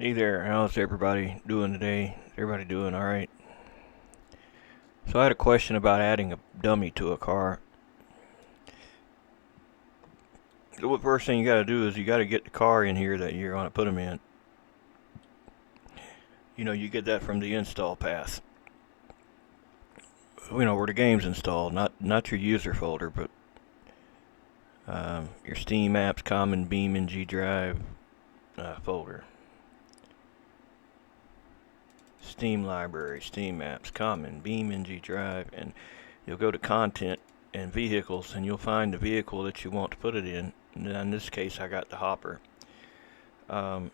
Hey there, how's everybody doing today? Is everybody doing alright? So I had a question about adding a dummy to a car. So the first thing you gotta do is you gotta get the car in here that you're gonna put them in. You get that from the install path. Where the game's installed, not your user folder, but your Steam apps, common BeamNG drive folder. Steam library, Steam apps, common BeamNG drive, and you'll go to content and vehicles, and you'll find the vehicle that you want to put it in. And in this case, I got the hopper. Um,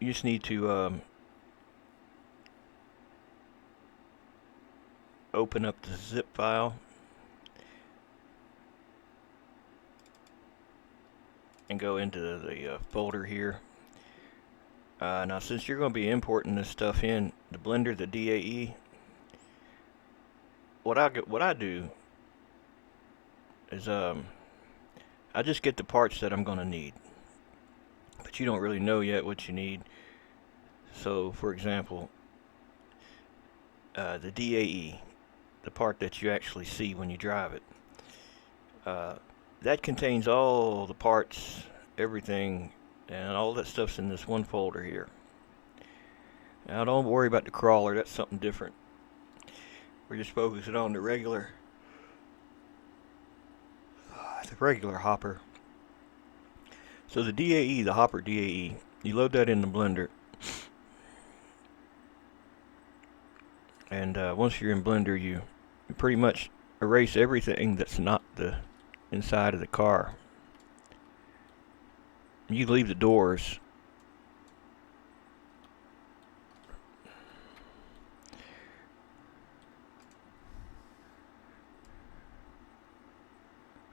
you just need to open up the zip file and go into the folder here. Now, since you're going to be importing this stuff in the Blender, the DAE, what I do is I just get the parts that I'm going to need, but you don't really know yet what you need. So, for example, the DAE, the part that you actually see when you drive it, that contains all the parts, everything, and all that stuff's in this one folder here. Now don't worry about the crawler, that's something different. We're just focusing on the regular hopper. So the DAE, the hopper DAE, you load that in the Blender, and once you're in Blender, you pretty much erase everything that's not the inside of the car. You leave the doors.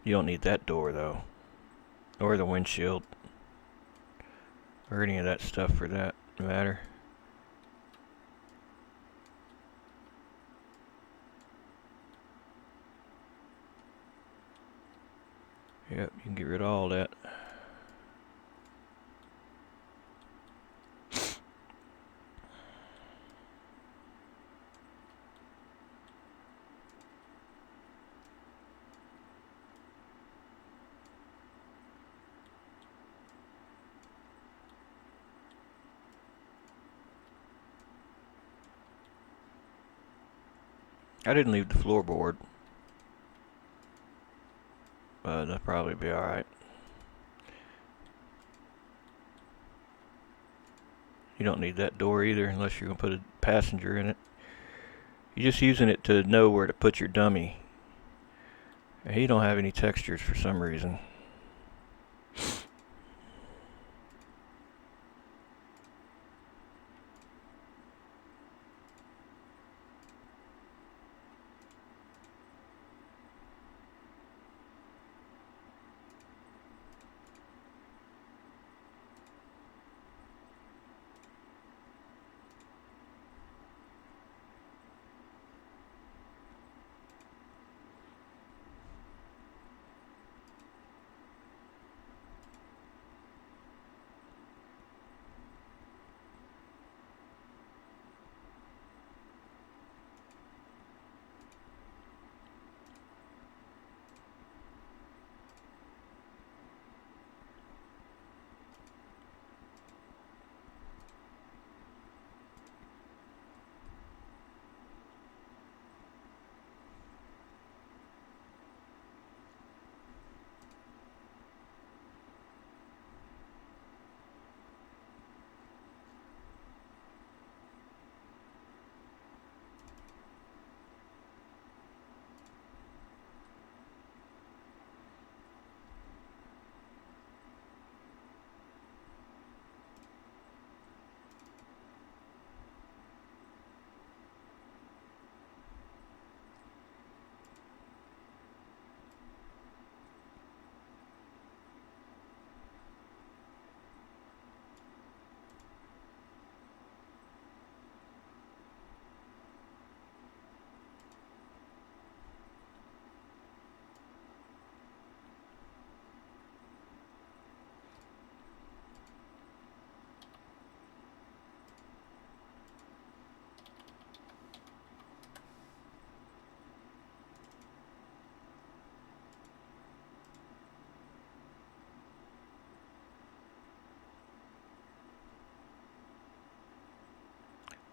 You don't need that door though, or the windshield, or any of that stuff for that matter. Yep, you can get rid of all that. I didn't leave the floorboard. That'll probably be alright. You don't need that door either unless you're going to put a passenger in it. You're just using it to know where to put your dummy. He don't have any textures for some reason.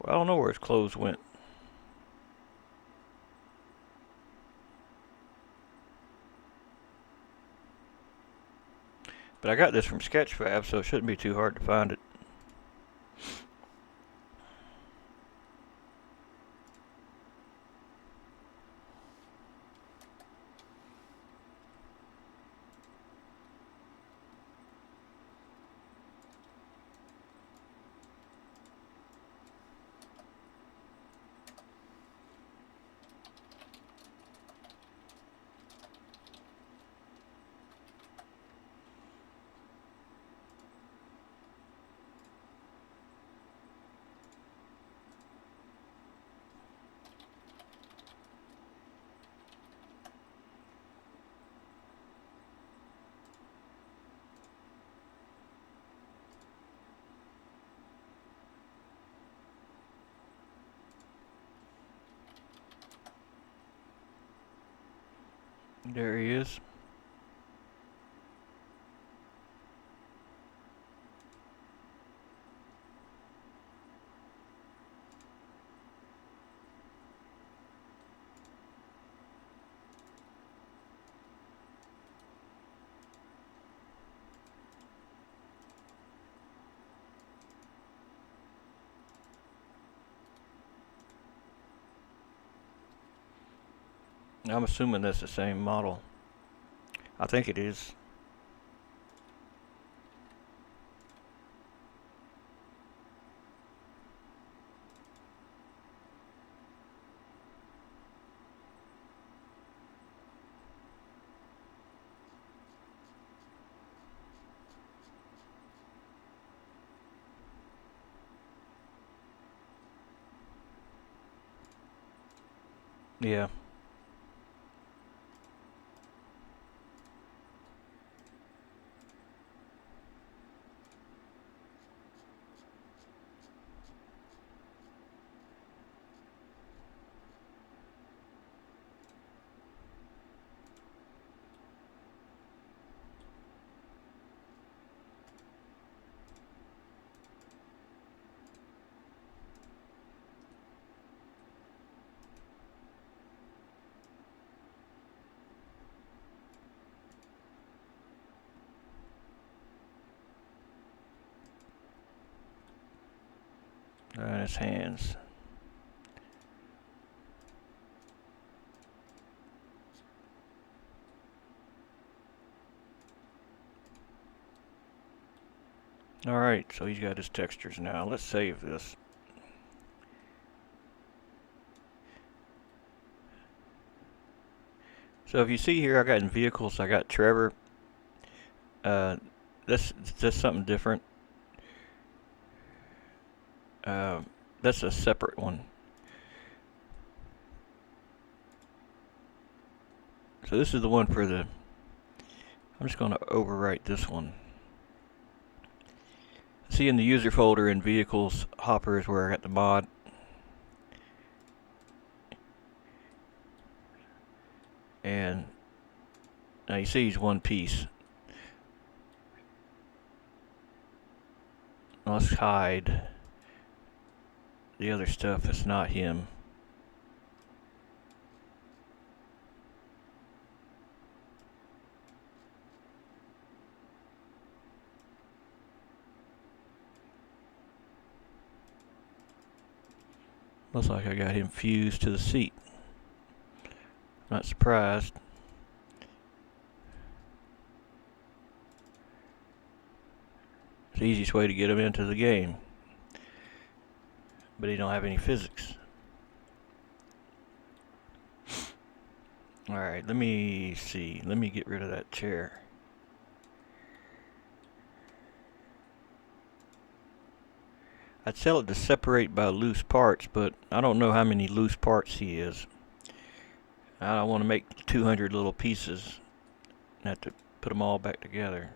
I don't know where his clothes went. But I got this from Sketchfab, so it shouldn't be too hard to find it. There he is. I'm assuming that's the same model. I think it is. Yeah. His hands. Alright, so he's got his textures now. Let's save this. So if you see here, I got in vehicles, I got Trevor. That's something different. That's a separate one. So this is the one for the... I'm just going to overwrite this one. See, in the user folder in vehicles, hopper is where I got the mod. And now you see he's one piece. Now let's hide the other stuff that's not him. Looks like I got him fused to the seat. Not surprised. It's the easiest way to get him into the game. But he don't have any physics. Alright, let me see. Let me get rid of that chair. I'd tell it to separate by loose parts, but I don't know how many loose parts he is. I don't want to make 200 little pieces and have to put them all back together.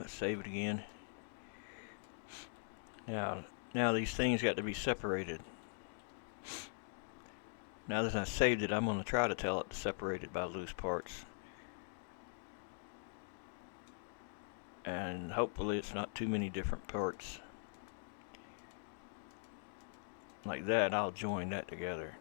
Let's save it again. Now these things got to be separated. Now that I saved it, I'm going to try to tell it to separate it by loose parts. And hopefully it's not too many different parts. Like that, I'll join that together.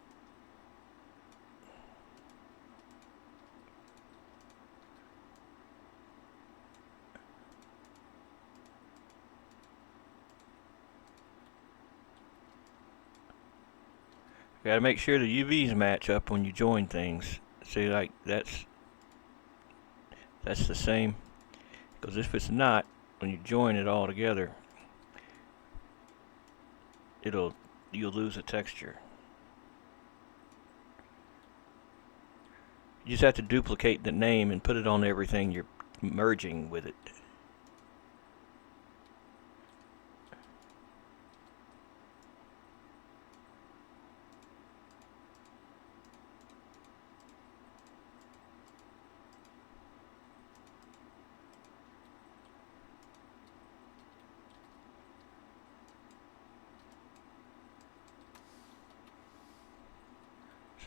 You gotta make sure the UVs match up when you join things. See, like that's the same. Because if it's not, when you join it all together, you'll lose a texture. You just have to duplicate the name and put it on everything you're merging with it.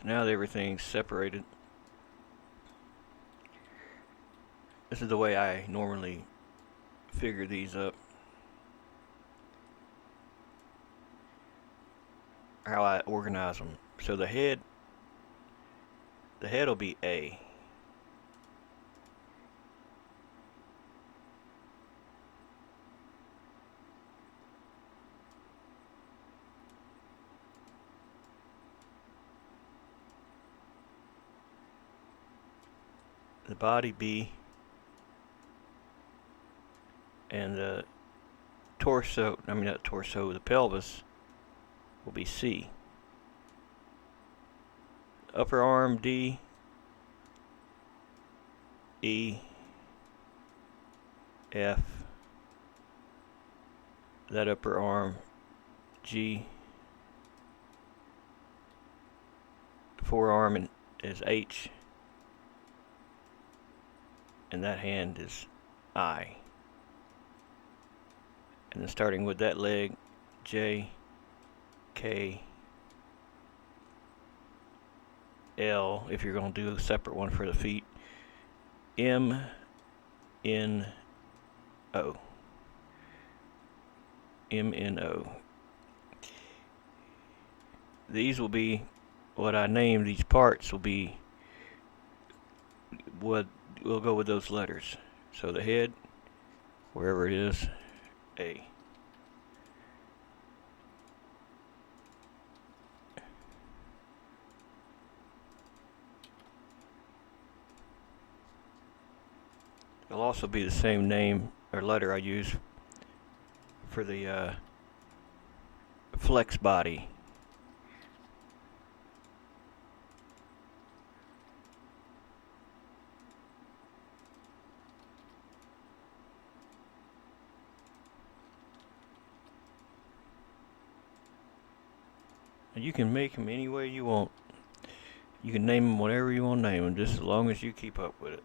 So now that everything's separated, this is the way I normally figure these up. How I organize them. So the head will be A. The body B. And the torso, the pelvis will be C. Upper arm D, E, F, that upper arm G, forearm is H, and that hand is I. And then starting with that leg, J, K, L, if you're going to do a separate one for the feet, M, N, O. M, N, O. These will be what I name these parts will be what we'll go with those letters. So the head, wherever it is, A. It'll also be the same name or letter I use for the flex body. And you can make them any way you want. You can name them whatever you want to name them, just as long as you keep up with it.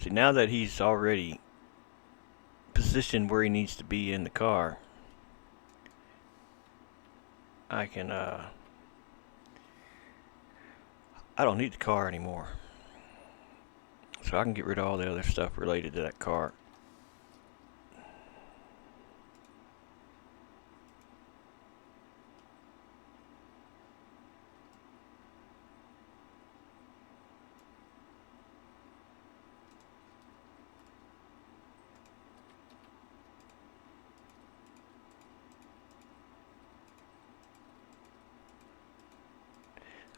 See, now that he's already positioned where he needs to be in the car, I can, I don't need the car anymore. So I can get rid of all the other stuff related to that car.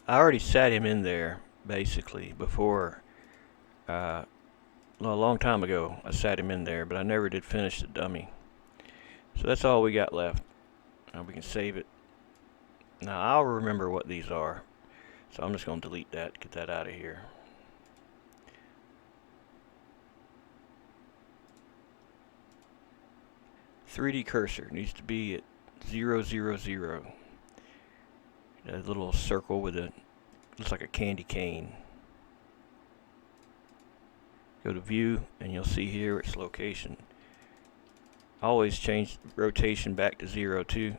I already sat him in there, basically, before, a long time ago, I sat him in there, but I never did finish the dummy. So that's all we got left. Now we can save it. Now I'll remember what these are, so I'm just going to delete that, get that out of here. 3D cursor needs to be at 0, 0, 0. A little circle with a, looks like a candy cane. Go to view and you'll see here its location. Always change rotation back to 0 too.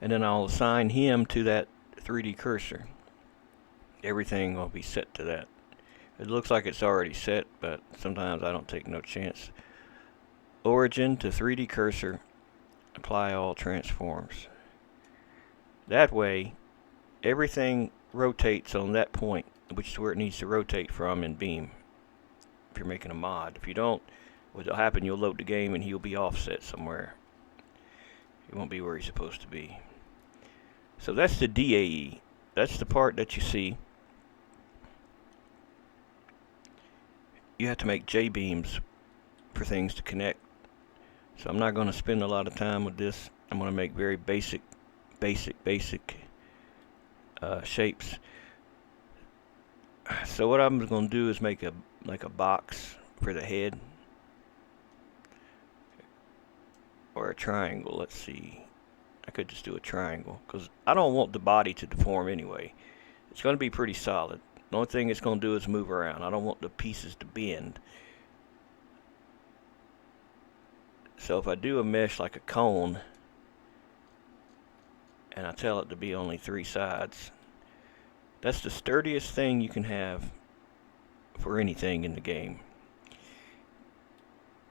And then I'll assign him to that 3D cursor. Everything will be set to that. It looks like it's already set, but sometimes I don't take no chance. Origin to 3D cursor, apply all transforms. That way, everything rotates on that point, which is where it needs to rotate from in Beam. If you're making a mod. If you don't, what'll happen, you'll load the game and he'll be offset somewhere. He won't be where he's supposed to be. So that's the DAE. That's the part that you see. You have to make J-beams for things to connect. So I'm not going to spend a lot of time with this. I'm going to make very basic shapes. So what I'm going to do is make a box for the head, or a triangle. Let's see. I could just do a triangle because I don't want the body to deform anyway. It's going to be pretty solid. The only thing it's going to do is move around. I don't want the pieces to bend. So if I do a mesh like a cone, and I tell it to be only 3 sides, that's the sturdiest thing you can have for anything in the game.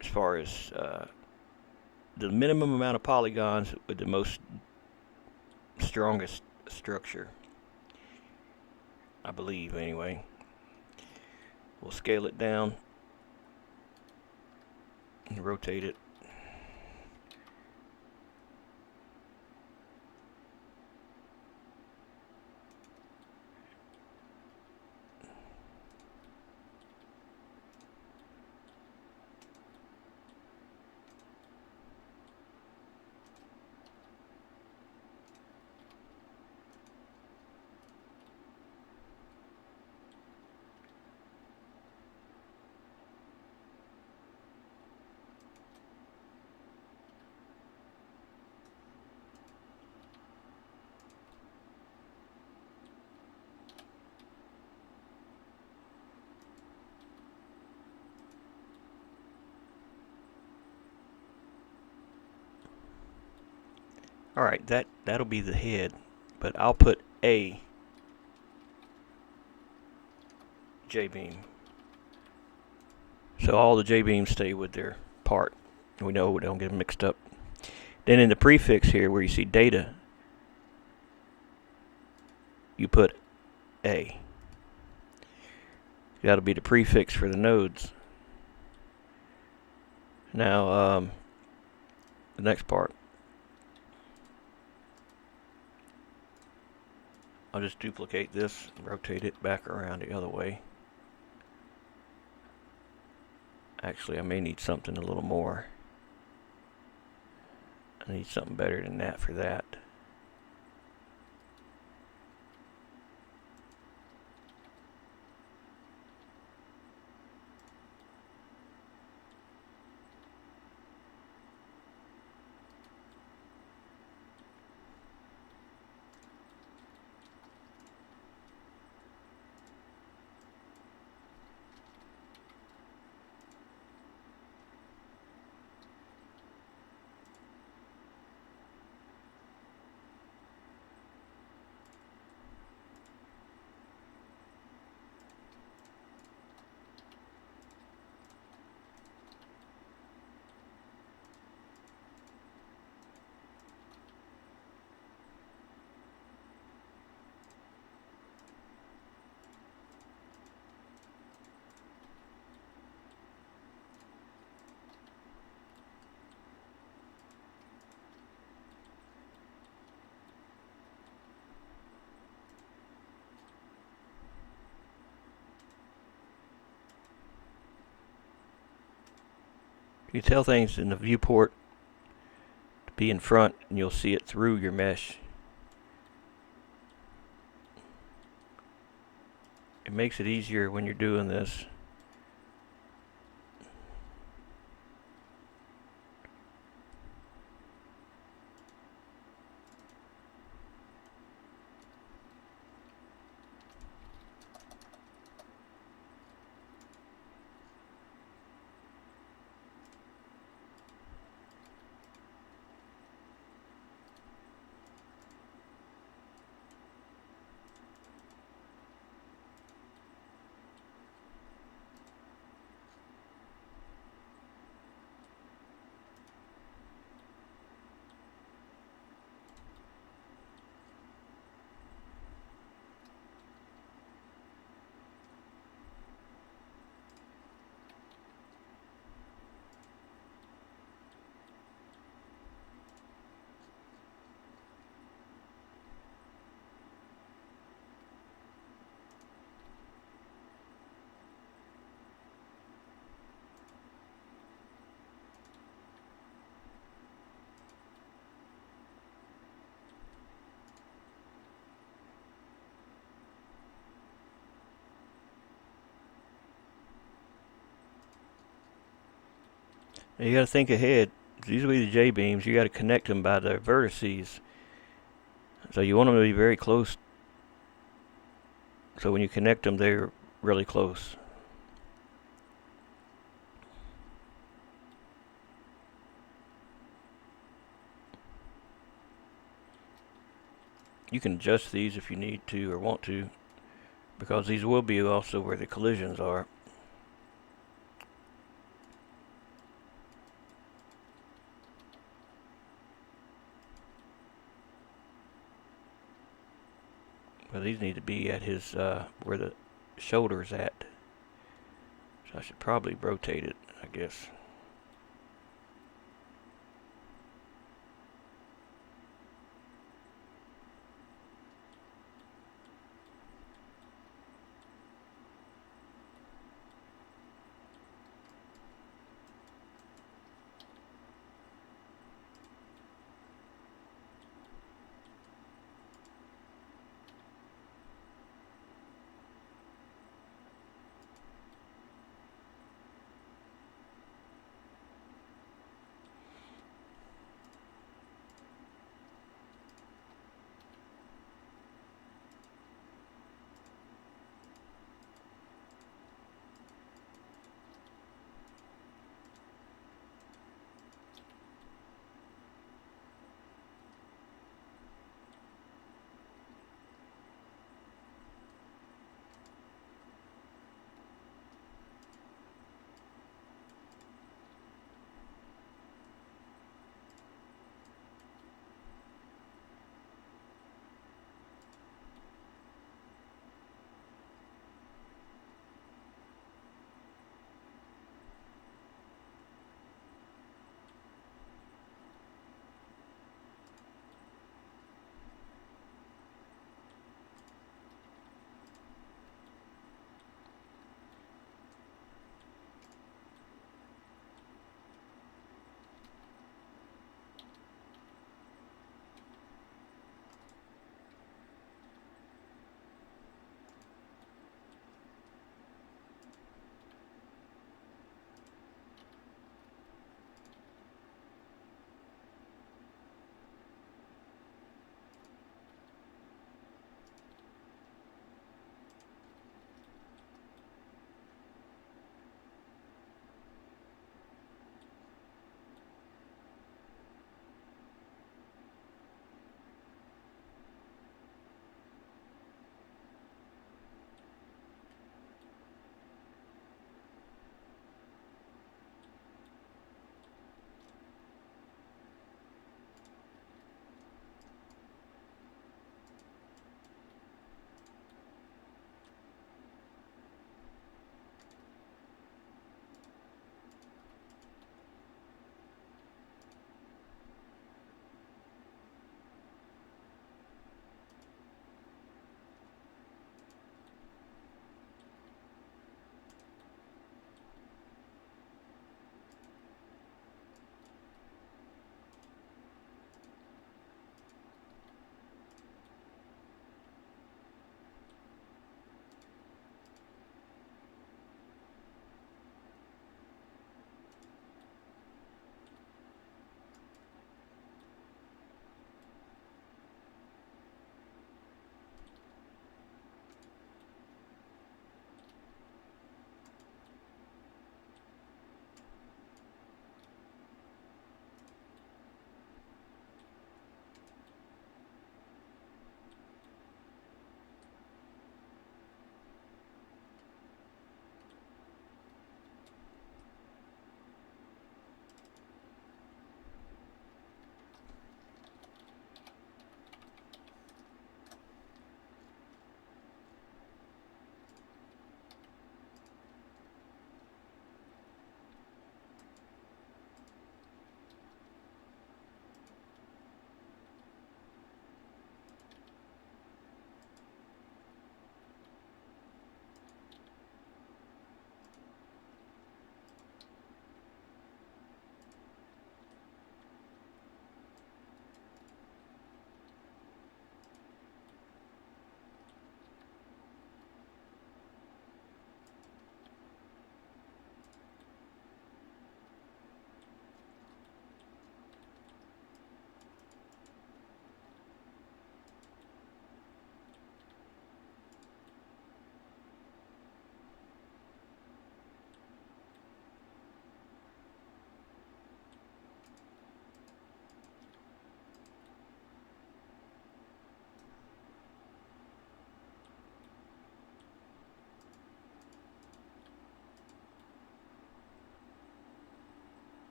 As far as the minimum amount of polygons with the most strongest structure, I believe anyway. We'll scale it down and rotate it. Alright, that'll be the head, but I'll put a J-beam. So all the J-beams stay with their part. We know we don't get them mixed up. Then in the prefix here where you see data, you put A. That'll be the prefix for the nodes. Now, the next part. I'll just duplicate this and rotate it back around the other way. Actually, I may need something a little more. I need something better than that for that. You tell things in the viewport to be in front, and you'll see it through your mesh. It makes it easier when you're doing this You got to think ahead. These will be the J-beams. You got to connect them by their vertices. So you want them to be very close. So when you connect them, they're really close. You can adjust these if you need to or want to, because these will be also where the collisions are. Well, these need to be at his where the shoulder's at. So I should probably rotate it, I guess.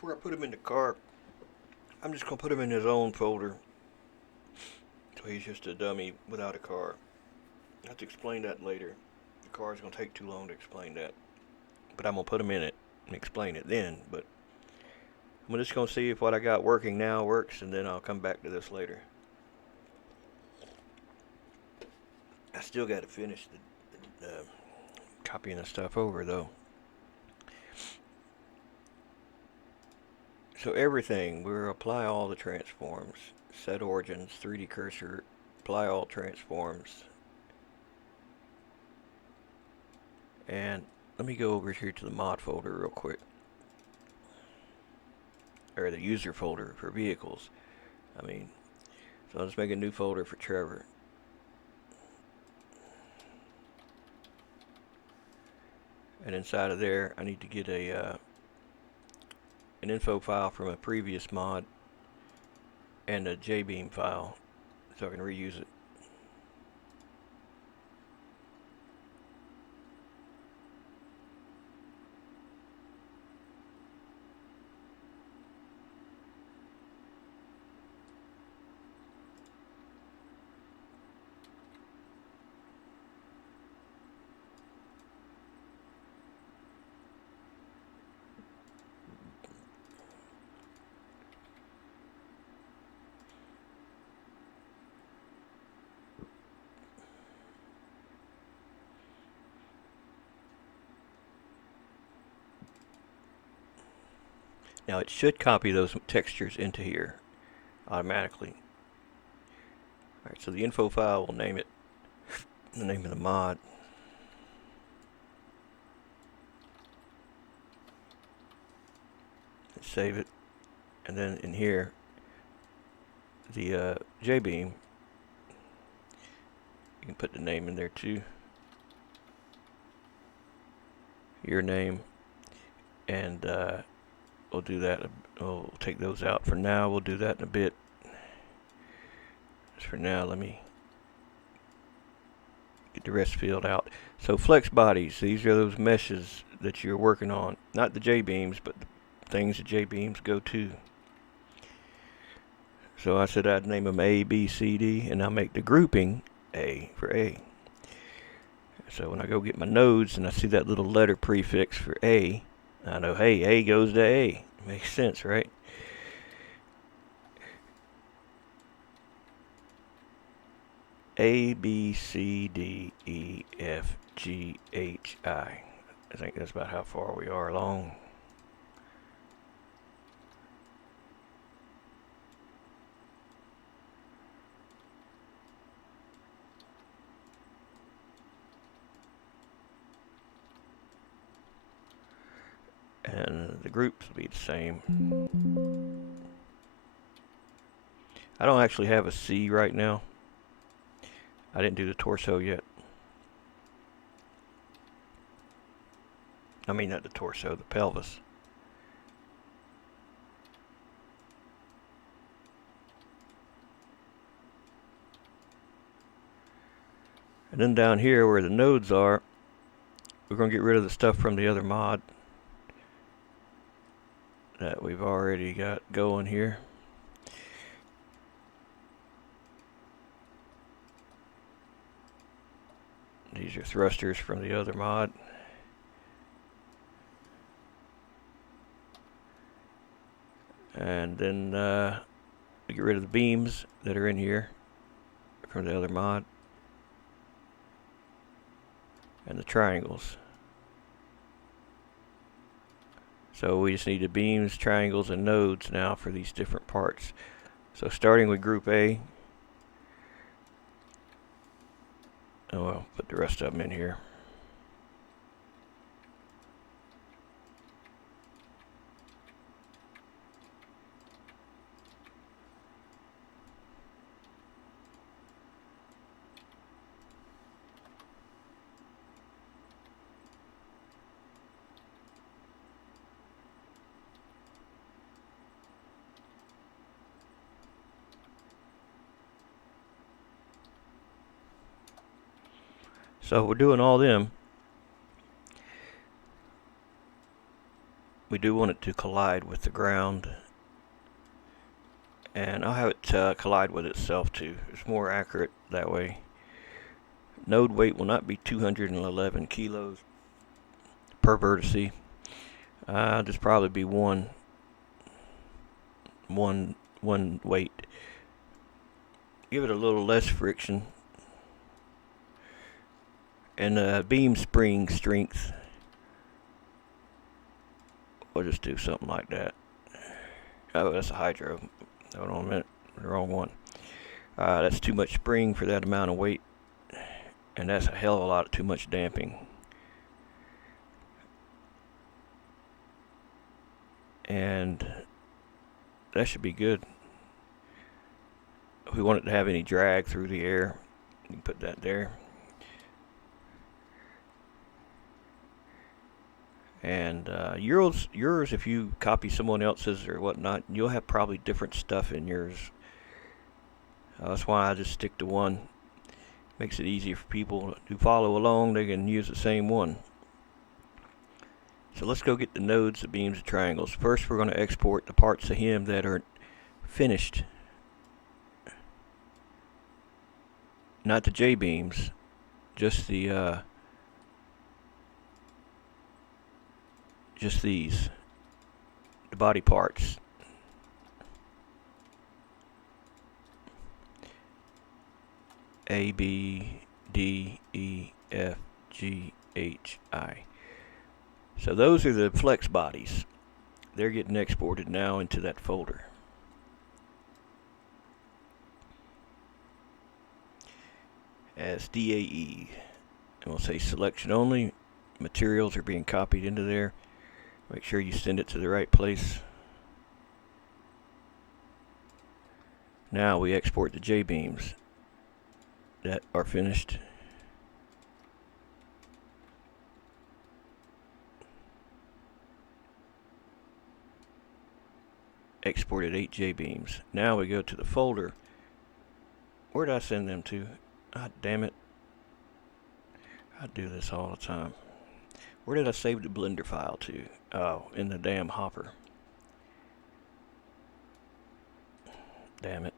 before I put him in the car, I'm just going to put him in his own folder. So he's just a dummy without a car. I have to explain that later. The car's going to take too long to explain that. But I'm going to put him in it and explain it then. But I'm just going to see if what I got working now works, and then I'll come back to this later. I still got to finish the copying the stuff over, though. So everything, we'll apply all the transforms. Set origins, 3D cursor, apply all transforms. And let me go over here to the mod folder real quick. Or the user folder for vehicles. So I'll just make a new folder for Trevor. And inside of there, I need to get an info file from a previous mod and a Jbeam file so I can reuse it. Now it should copy those textures into here automatically. Alright, so the info file, will name it the name of the mod. Save it. And then in here, the Jbeam, you can put the name in there too. Your name. And we'll do that. We'll take those out for now. We'll do that in a bit. Just for now, let me get the rest filled out. So flex bodies, these are those meshes that you're working on. Not the Jbeams, but the things that Jbeams go to. So I said I'd name them A, B, C, D, and I'll make the grouping A for A. So when I go get my nodes and I see that little letter prefix for A, I know, hey, A goes to A. Makes sense, right? A, B, C, D, E, F, G, H, I. I think that's about how far we are along. And the groups will be the same. I don't actually have a C right now. I didn't do the torso yet. I mean, not the torso, the pelvis. And then down here where the nodes are, we're going to get rid of the stuff from the other mod that we've already got going here. These are thrusters from the other mod. And then we get rid of the beams that are in here from the other mod. And the triangles. So we just need the beams, triangles, and nodes now for these different parts. So starting with group A. Oh, well, put the rest of them in here. So we're doing all them. we do want it to collide with the ground, and I'll have it collide with itself too. It's more accurate that way. Node weight will not be 211 kilos per vertice. Just probably be one weight. Give it a little less friction, and beam spring strength, we'll just do something like that. Oh, that's a hydro. Hold on a minute, the wrong one. That's too much spring for that amount of weight, and that's a hell of a lot too much damping. And that should be good. If we want it to have any drag through the air, you can put that there. And yours, if you copy someone else's or whatnot, you'll have probably different stuff in yours. That's why I just stick to one. Makes it easier for people who follow along. They can use the same one. So let's go get the nodes, the beams, the triangles. First, we're going to export the parts of him that are finished. Not the J-beams, just the just these, the body parts. A, B, D, E, F, G, H, I. So those are the flex bodies. They're getting exported now into that folder. As DAE. And we'll say selection only. Materials are being copied into there. Make sure you send it to the right place. Now we export the J-beams that are finished. Exported 8 J-beams. Now we go to the folder. Where did I send them to? God damn it. I do this all the time. Where did I save the Blender file to? Oh, in the damn hopper. Damn it.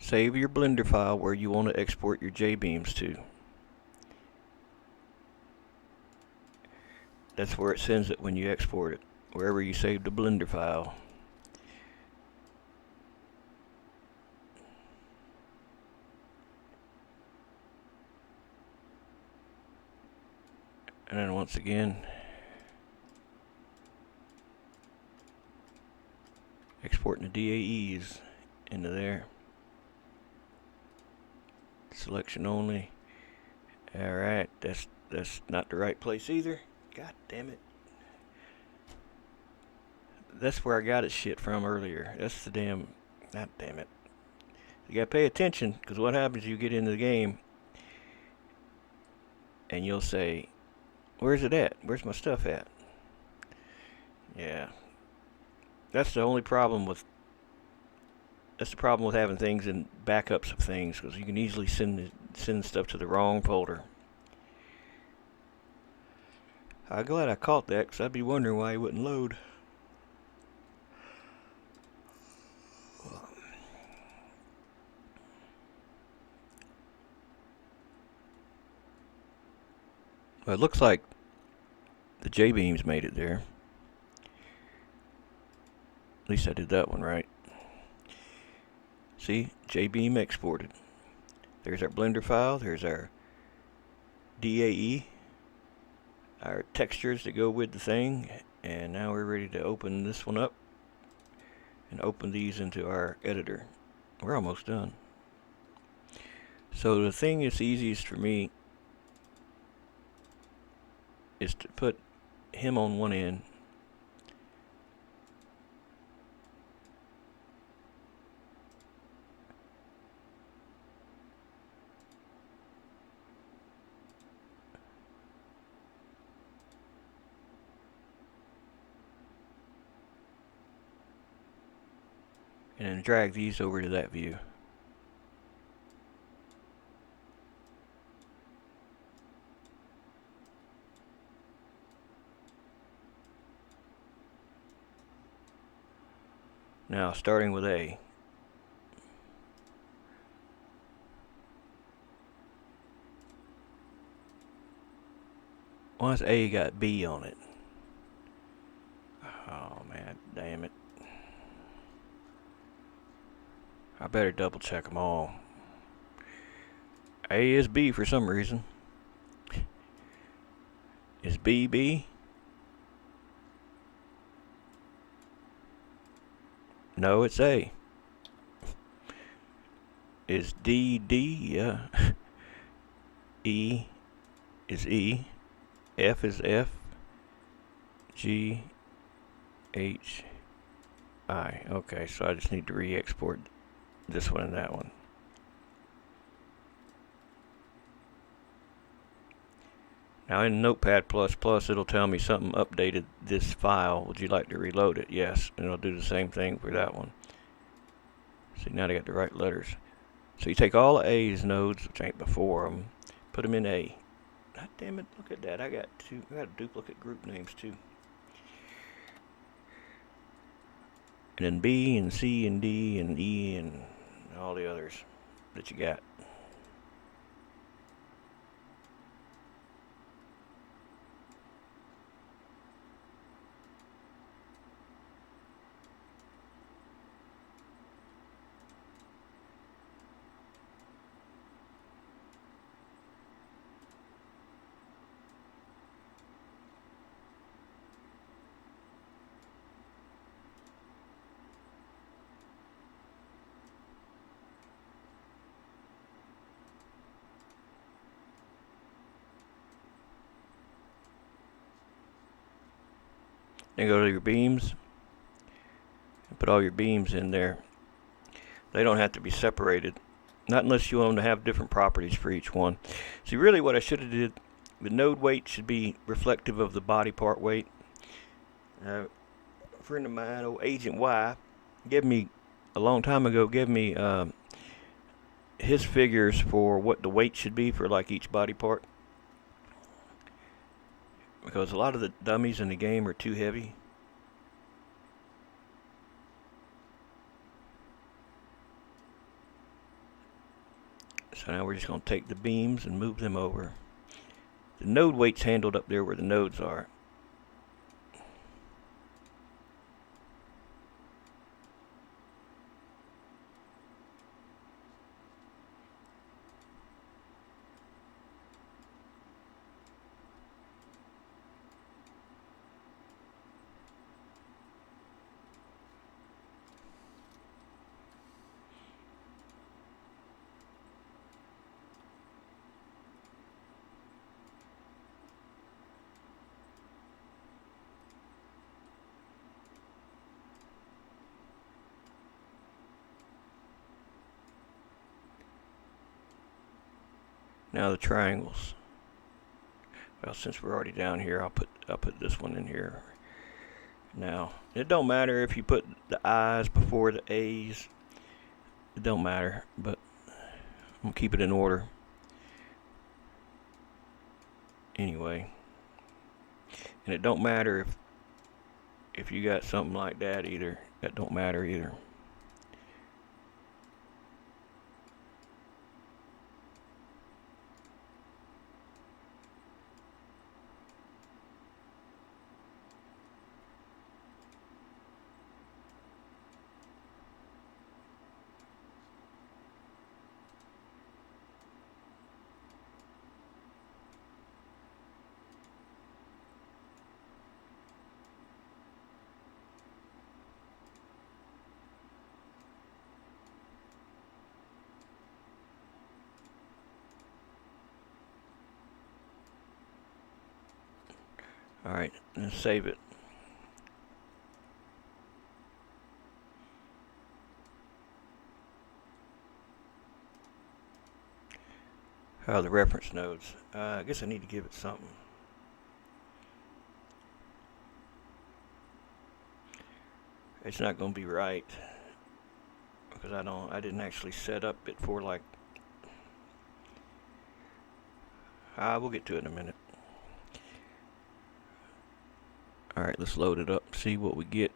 Save your Blender file where you want to export your J-beams to. That's where it sends it when you export it, wherever you save the Blender file. And then once again, exporting the DAEs into there. Selection only. Alright, that's not the right place either. God damn it. That's where I got it shit from earlier. That's the damn... God damn it. You gotta pay attention, because what happens, you get into the game, and you'll say, where's it at? Where's my stuff at? Yeah. That's the only problem with... That's the problem with having things in backups of things, because you can easily send stuff to the wrong folder. I'm glad I caught that, because I'd be wondering why it wouldn't load. Well, it looks like the J-beams made it there. At least I did that one right. See, J-beam exported. There's our Blender file. There's our DAE, our textures that go with the thing, and now we're ready to open this one up and open these into our editor. We're almost done. So the thing that's easiest for me is to put him on one end, and then drag these over to that view. Now, starting with A. Why's A got B on it? Oh man, damn it. I better double check them all. A is B for some reason. Is B B? No, it's A. Is D D? Yeah. E is E. F is F. G H I. Okay, so I just need to re-export this one and that one. Now in Notepad++, it'll tell me something updated this file. Would you like to reload it? Yes, and it'll do the same thing for that one. See, now they got the right letters. So you take all the A's nodes, which ain't before them, put them in A. God damn it, look at that. I got duplicate group names too. And then B and C and D and E and all the others that you got. Then go to your beams and put all your beams in there. They don't have to be separated, not unless you want them to have different properties for each one. See, really what I should have did, the node weight should be reflective of the body part weight. A friend of mine, old Agent Y, gave me, a long time ago, gave me his figures for what the weight should be for like each body part. Because a lot of the dummies in the game are too heavy. So now we're just going to take the beams and move them over. The node weight's handled up there where the nodes are. Now the triangles. Well, since we're already down here, I'll put this one in here. Now, it don't matter if you put the I's before the A's. It don't matter, but I'm gonna keep it in order. Anyway, and it don't matter if you got something like that either. That don't matter either. Alright, let's save it. The reference nodes. I guess I need to give it something. It's not going to be right because I didn't actually set up it for like. We'll get to it in a minute. Alright, let's load it up, see what we get.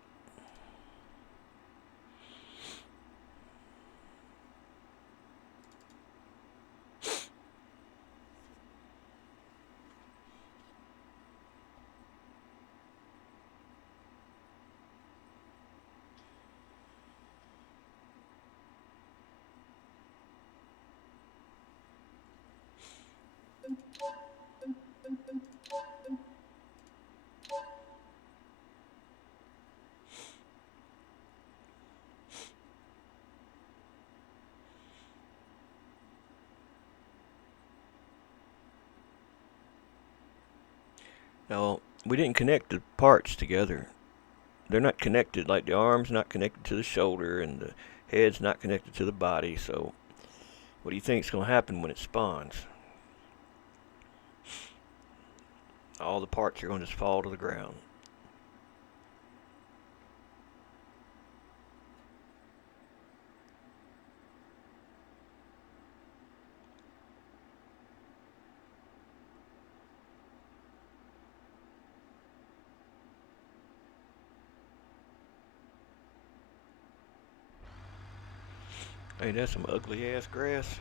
Now, we didn't connect the parts together. They're not connected, like the arm's not connected to the shoulder and the head's not connected to the body. So what do you think is going to happen when it spawns? All the parts are going to just fall to the ground. Hey, that's some ugly ass grass.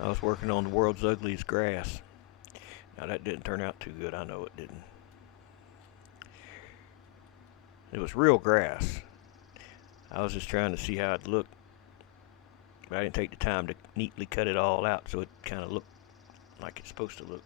I was working on the world's ugliest grass. Now that didn't turn out too good, I know it didn't. It was real grass. I was just trying to see how it looked. But I didn't take the time to neatly cut it all out so it kind of looked like it's supposed to look.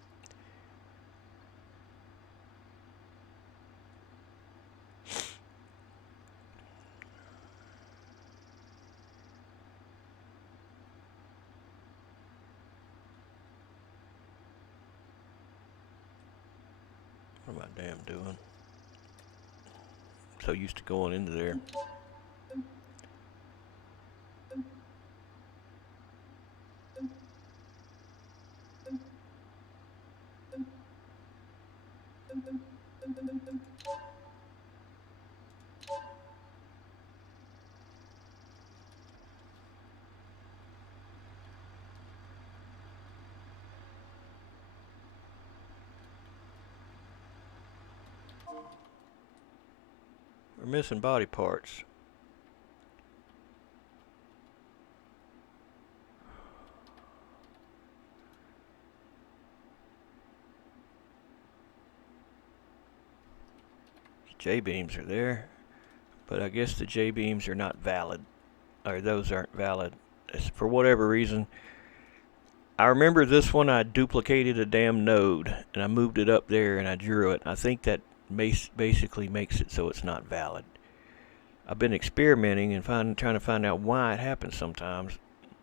What am I damn doing? So used to going into there. We're missing body parts. J-beams are there, but I guess the J-beams are not valid, or those aren't valid. For whatever reason, I remember this one I duplicated a damn node, and I moved it up there and I drew it. I think that basically makes it so it's not valid. I've been experimenting and trying to find out why it happens sometimes,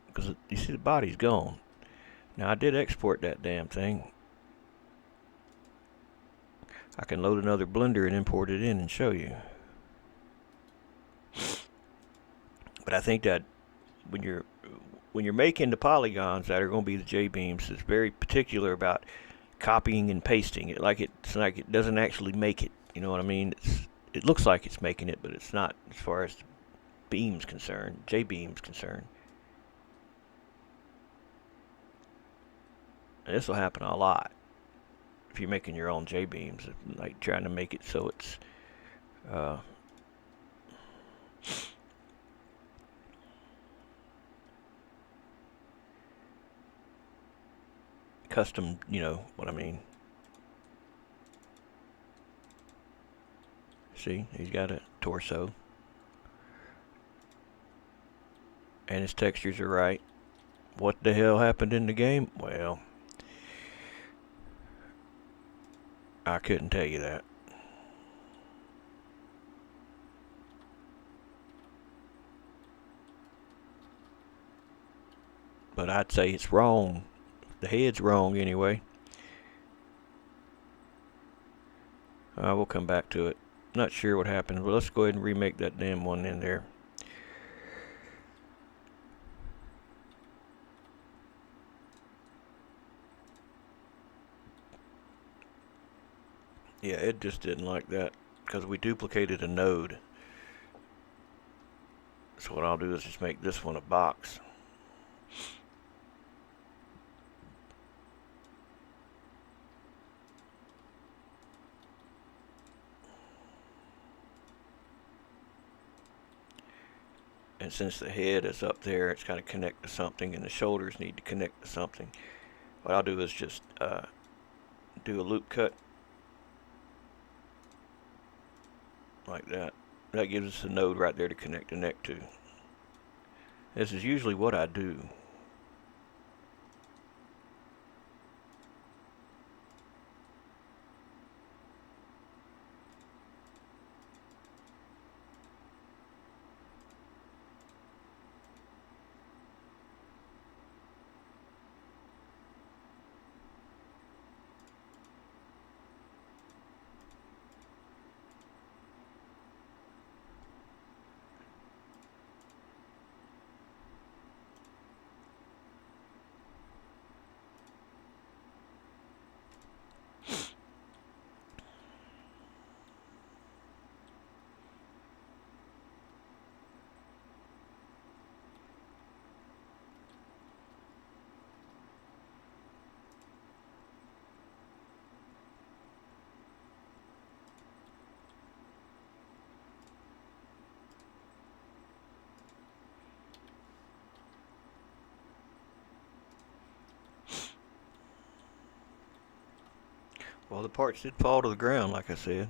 because you see the body's gone. Now I did export that damn thing. I can load another Blender and import it in and show you. But I think that when you're making the polygons that are going to be the J-beams, it's very particular about copying and pasting it. It's like it doesn't actually make it. You know what I mean? It looks like it's making it, but it's not as far as beams concerned, J-beams concerned. And this will happen a lot if you're making your own J-beams, like trying to make it so it's custom, you know what I mean. See, he's got a torso. And his textures are right. What the hell happened in the game? Well, I couldn't tell you that. But I'd say it's wrong. The head's wrong anyway. We'll come back to it. Not sure what happened, but let's go ahead and remake that damn one in there. Yeah, it just didn't like that because we duplicated a node. So what I'll do is just make this one a box. And since the head is up there, it's got to connect to something, and the shoulders need to connect to something. What I'll do is just do a loop cut like that. That gives us a node right there to connect the neck to. This is usually what I do. Well, the parts did fall to the ground, like I said.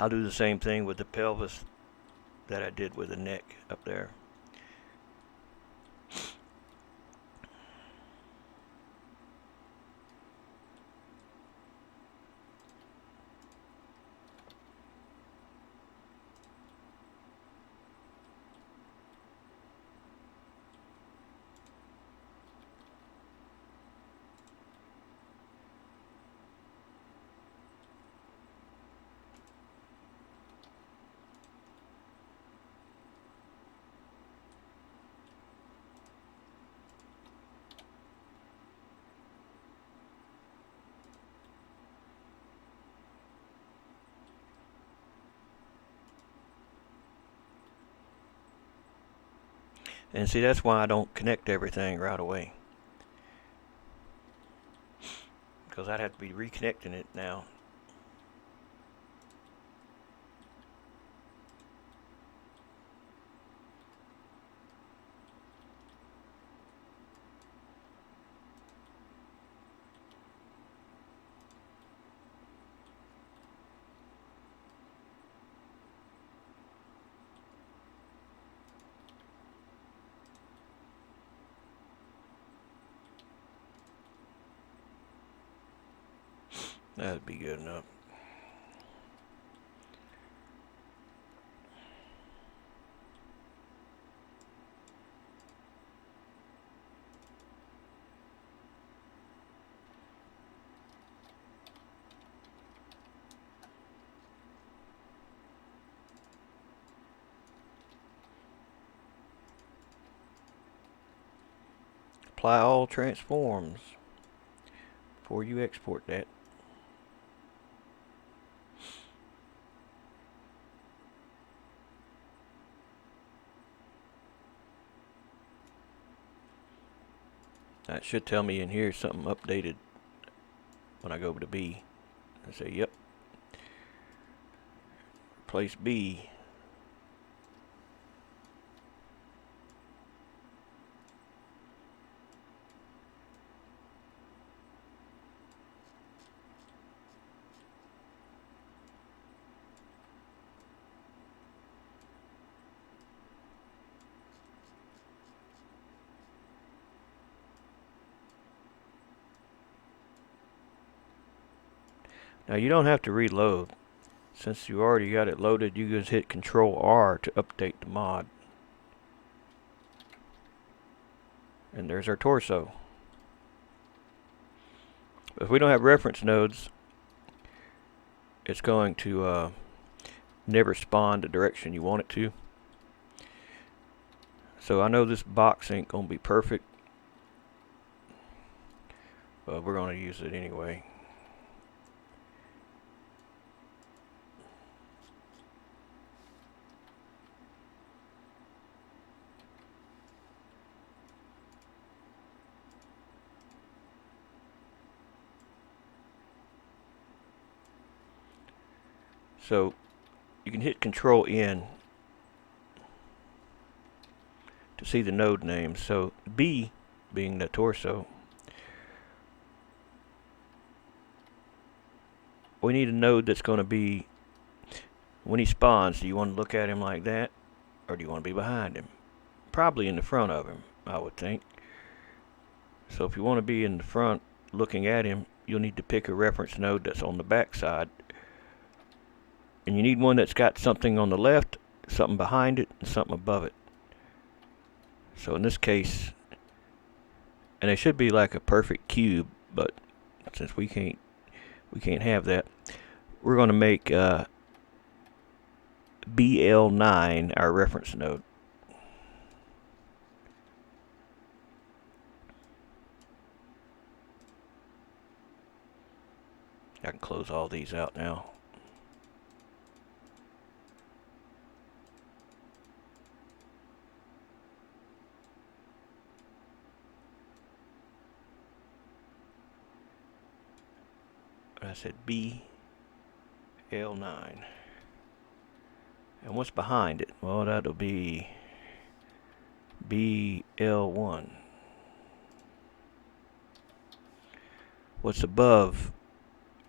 I'll do the same thing with the pelvis that I did with the neck up there. And see, that's why I don't connect everything right away, because I'd have to be reconnecting it now. That'd be good enough. Apply all transforms before you export that. That should tell me in here something updated when I go over to B. I say, yep, replace B. Now you don't have to reload. Since you already got it loaded, you just hit Control R to update the mod. And there's our torso. If we don't have reference nodes, it's going to never spawn the direction you want it to. So I know this box ain't going to be perfect, but we're going to use it anyway. So you can hit Control N to see the node names. So B being the torso, we need a node that's going to be, when he spawns, do you want to look at him like that, or do you want to be behind him? Probably in the front of him, I would think. So if you want to be in the front looking at him, you'll need to pick a reference node that's on the back side. And you need one that's got something on the left, something behind it, and something above it. So in this case, and it should be like a perfect cube, but since we can't have that, we're going to make BL9 our reference node. I can close all these out now. I said BL9. And what's behind it? Well, that'll be BL1. What's above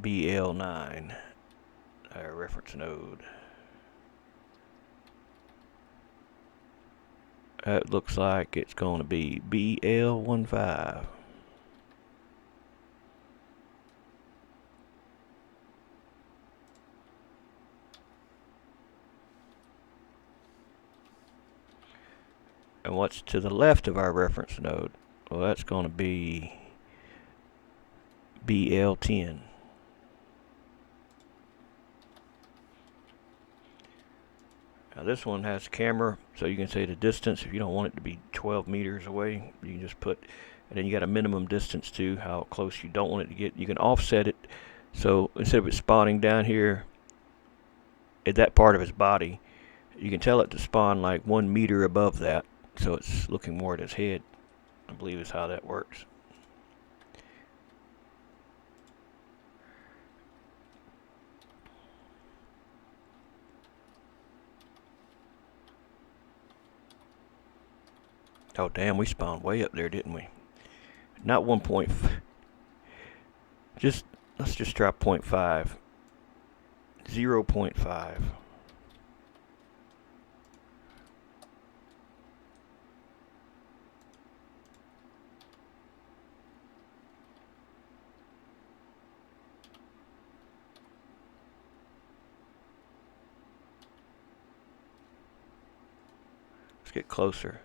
BL9? Our reference node. That looks like it's going to be BL15. And what's to the left of our reference node? Well, that's going to be BL10. Now this one has a camera, so you can say the distance. If you don't want it to be 12 meters away, you can just put, and then you got a minimum distance too, how close you don't want it to get. You can offset it, so instead of it spawning down here at that part of his body, you can tell it to spawn like 1 meter above that, so it's looking more at his head, I believe is how that works. Oh damn, we spawned way up there, didn't we? Not 1 point. Let's just try 0.5. 0.5. Let's get closer.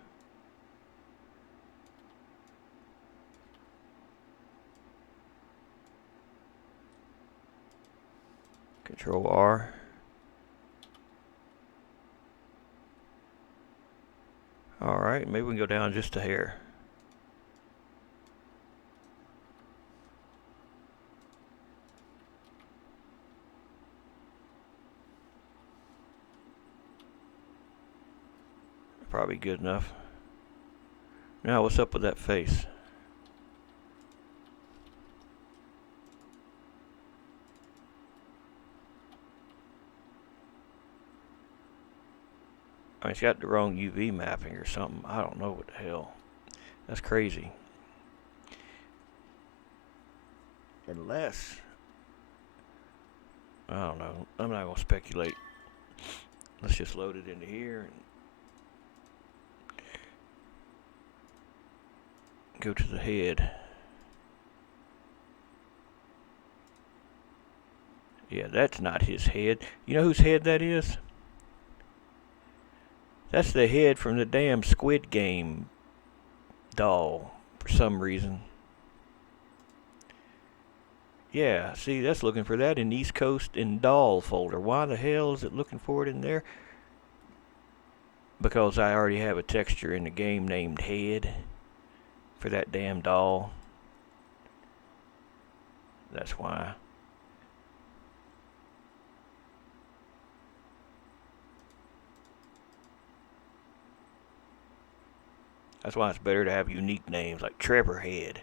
Control R. Alright, maybe we can go down just a hair. Probably good enough. Now what's up with that face? I mean, it's got the wrong UV mapping or something. I don't know what the hell. That's crazy. Unless, I don't know. I'm not going to speculate. Let's just load it into here and go to the head. Yeah, that's not his head. You know whose head that is? That's the head from the damn Squid Game doll, for some reason. Yeah, see, that's looking for that in East Coast and doll folder. Why the hell is it looking for it in there? Because I already have a texture in the game named head for that damn doll. That's why. That's why it's better to have unique names like Trevor Head.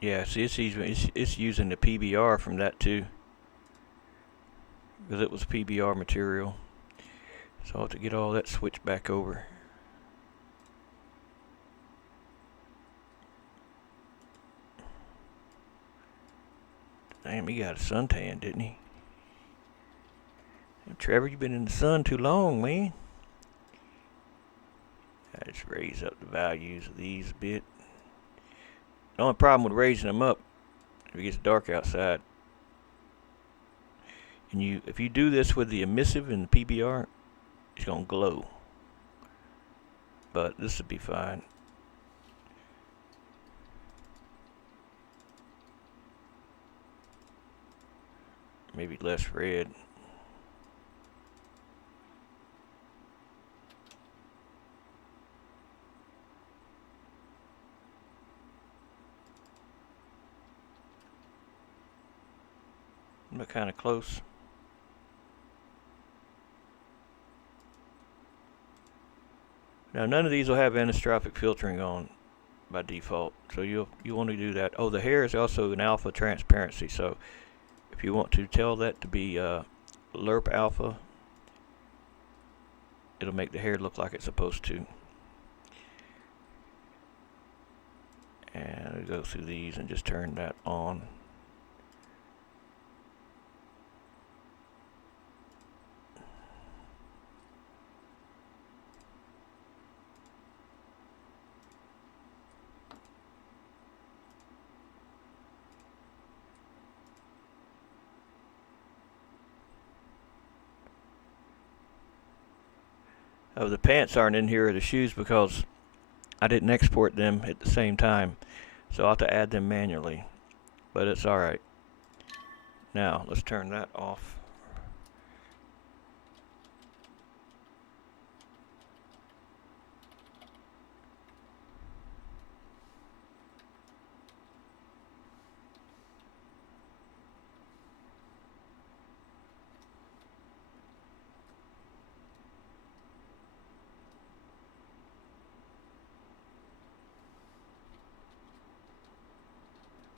Yeah, see, it's using the PBR from that too, because it was PBR material. So I'll have to get all that switched back over. Damn, he got a suntan, didn't he? Damn, Trevor, you been in the sun too long, man. I just raise up the values of these a bit. The only problem with raising them up, if it gets dark outside, and if you do this with the emissive and the PBR, it's gonna glow. But this would be fine. Maybe less red. But kind of close. Now none of these will have anisotropic filtering on by default, so you want to do that. Oh, the hair is also an alpha transparency, so if you want to tell that to be lerp alpha, it'll make the hair look like it's supposed to. And we go through these and just turn that on. Oh, the pants aren't in here, or the shoes, because I didn't export them at the same time, so I'll have to add them manually, but it's alright. Now let's turn that off.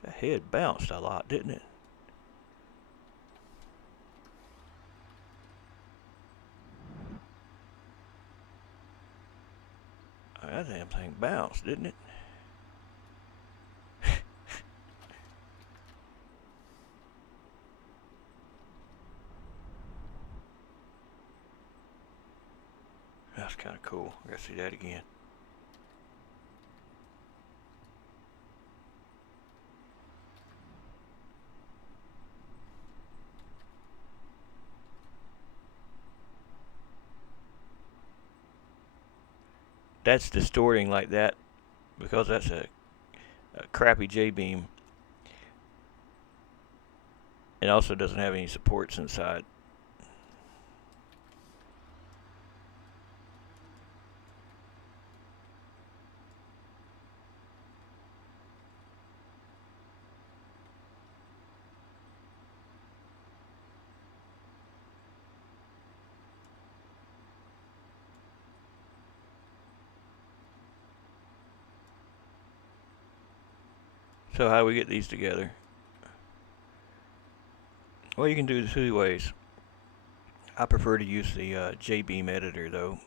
The head bounced a lot, didn't it? That damn thing bounced, didn't it? That's kind of cool. I gotta see that again. That's distorting like that because that's a crappy Jbeam. It also doesn't have any supports inside. So how do we get these together? Well, you can do it 2 ways. I prefer to use the Jbeam editor though.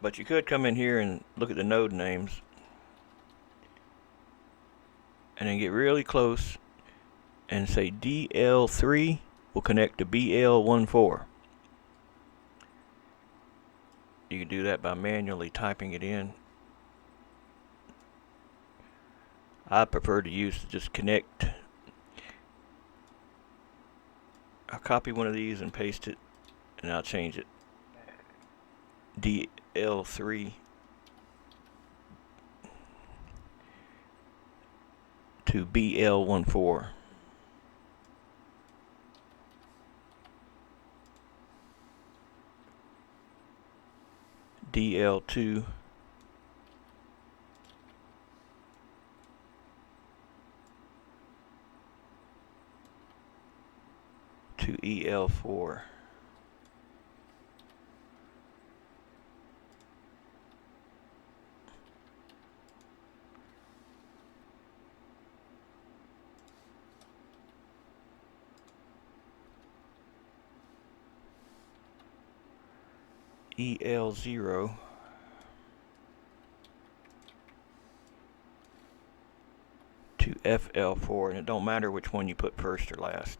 But you could come in here and look at the node names and then get really close and say DL3 will connect to BL14. You can do that by manually typing it in. I prefer to use just connect. I'll copy one of these and paste it, and I'll change it. DL3 to BL14. DL2 to EL4. EL0 to FL4, and it don't matter which one you put first or last.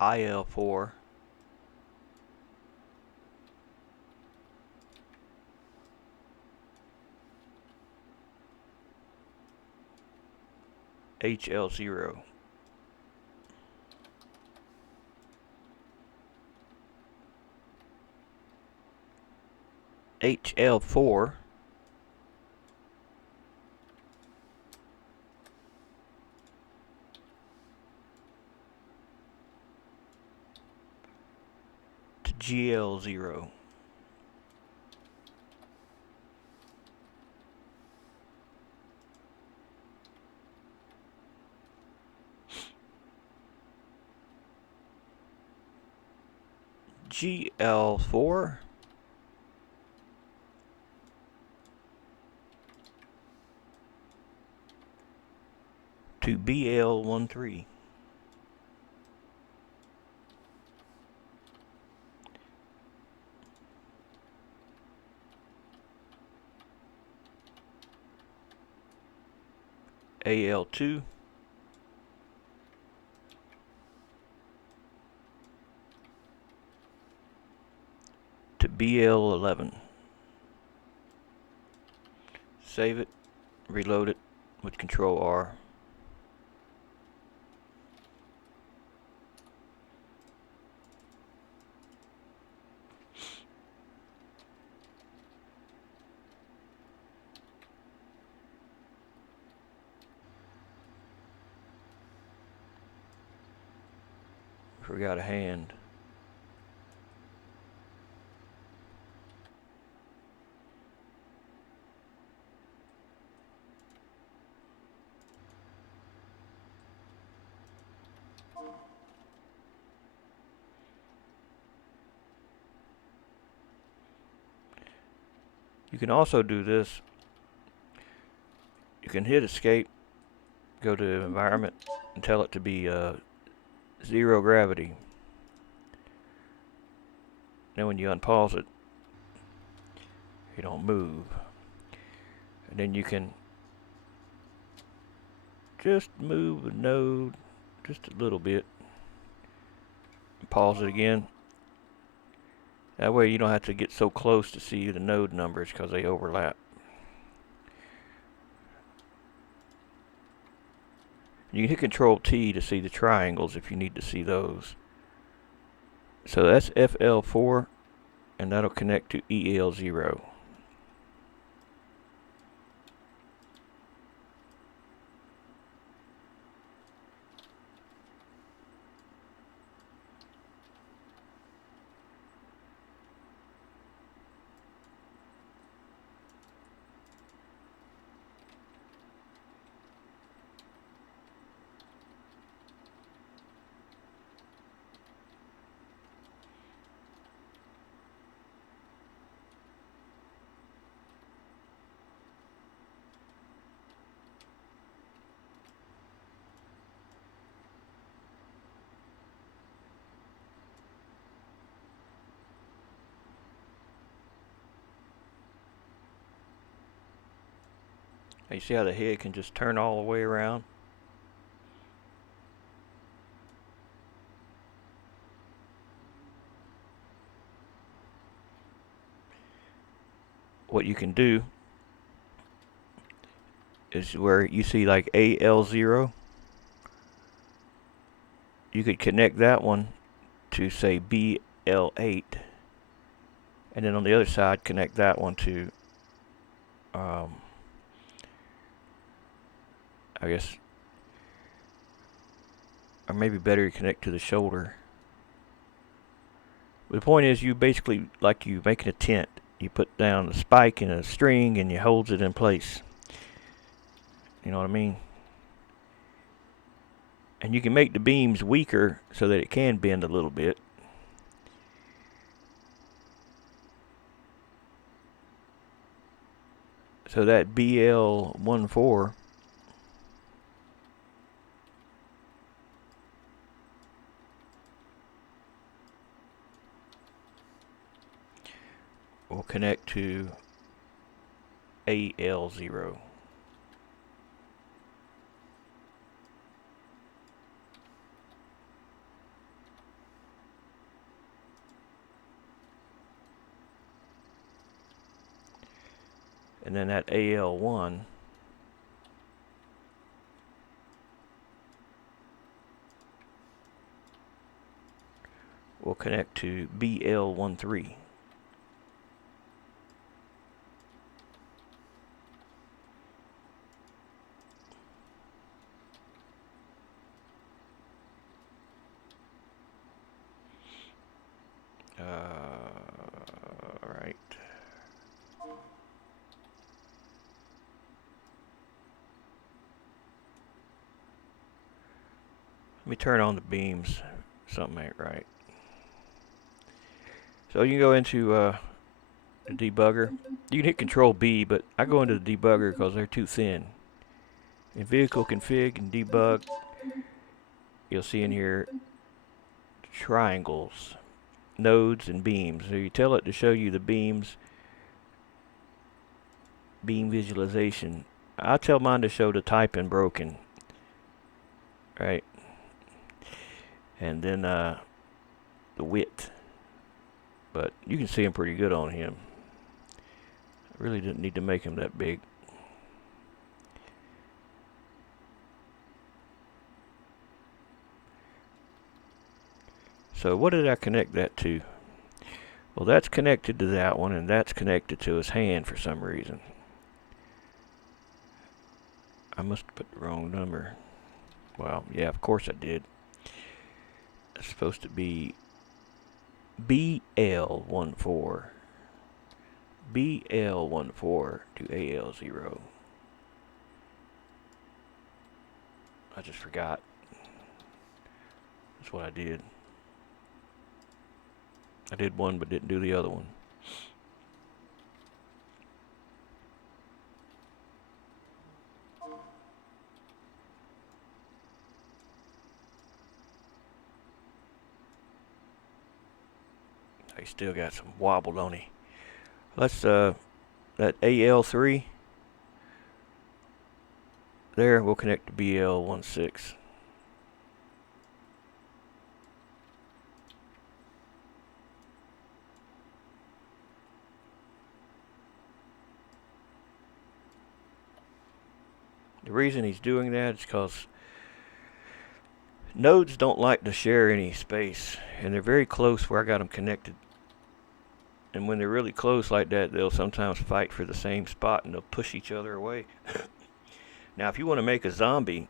IL4 HL0 HL4 to GL0. GL4 to BL13. AL2 to BL11. Save it, reload it with Control R. Forgot a hand. You can also do this. You can hit escape, go to environment, and tell it to be zero gravity. Then when you unpause it, you don't move. And then you can just move the node just a little bit. Pause it again. That way you don't have to get so close to see the node numbers because they overlap. You can hit Control T to see the triangles if you need to see those. So that's FL4, and that'll connect to EL0. You see how the head can just turn all the way around? What you can do is where you see like AL0, you could connect that one to say BL8, and then on the other side connect that one to I guess, or maybe better to connect to the shoulder. But the point is, you basically, like you making a tent, you put down a spike in a string and you hold it in place. You know what I mean? And you can make the beams weaker so that it can bend a little bit. So that BL14 will connect to AL0. And then that AL1 will connect to BL13. Right. Let me turn on the beams. Something ain't right. So you can go into the debugger. You can hit Control B, but I go into the debugger because they're too thin. In Vehicle Config and Debug, you'll see in here triangles, nodes, and beams. So you tell it to show you the beams, beam visualization. I tell mine to show the type and broken, right? And then the width. But you can see him pretty good on him. I really didn't need to make him that big. So what did I connect that to? Well, that's connected to that one, and that's connected to his hand for some reason. I must have put the wrong number. Well, yeah, of course I did. It's supposed to be BL14. BL14 to AL0. I just forgot. That's what I did. I did one but didn't do the other one. He still got some wobble, don't he? Let's that AL3 there, we'll connect to BL16. The reason he's doing that is because nodes don't like to share any space, and they're very close where I got them connected. And when they're really close like that, they'll sometimes fight for the same spot and they'll push each other away. Now, if you want to make a zombie,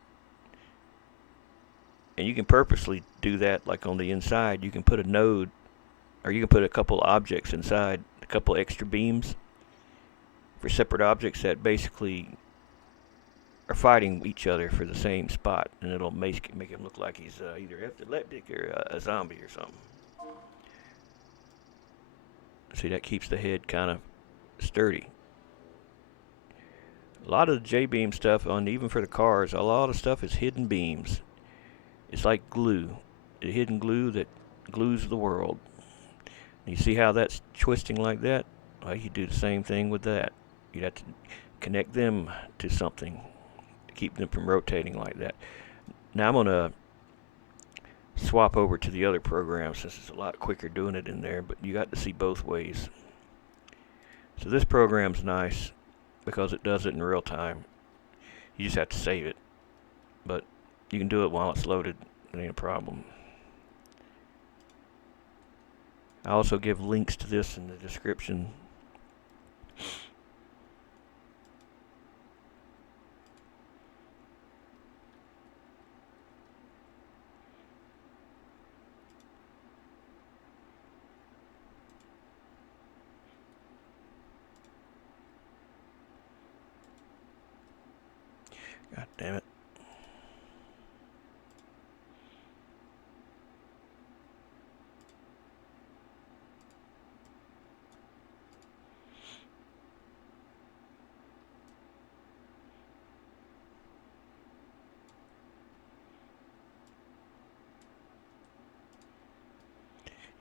and you can purposely do that, like on the inside, you can put a node, or you can put a couple objects inside, a couple extra beams for separate objects that basically are fighting each other for the same spot, and it'll make him look like he's either epileptic or a zombie or something. See, that keeps the head kind of sturdy. A lot of the Jbeam stuff, even for the cars, a lot of stuff is hidden beams. It's like glue, the hidden glue that glues the world. You see how that's twisting like that? Well, you do the same thing with that. You'd have to connect them to something to keep them from rotating like that. Now I'm going to swap over to the other program since it's a lot quicker doing it in there, but you got to see both ways. So this program's nice because it does it in real time. You just have to save it, but you can do it while it's loaded. It ain't a problem. I also give links to this in the description. Damn it.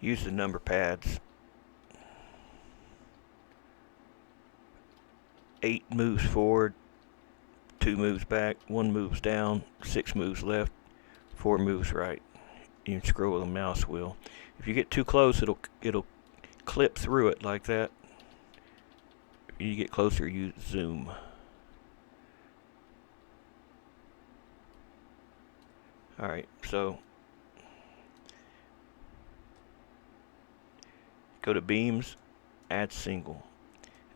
Use the number pads. 8 moves forward, 2 moves back, 1 moves down, 6 moves left, 4 moves right. You can scroll with a mouse wheel. If you get too close, it'll clip through it like that. If you get closer, use zoom. Alright, so go to beams, add single.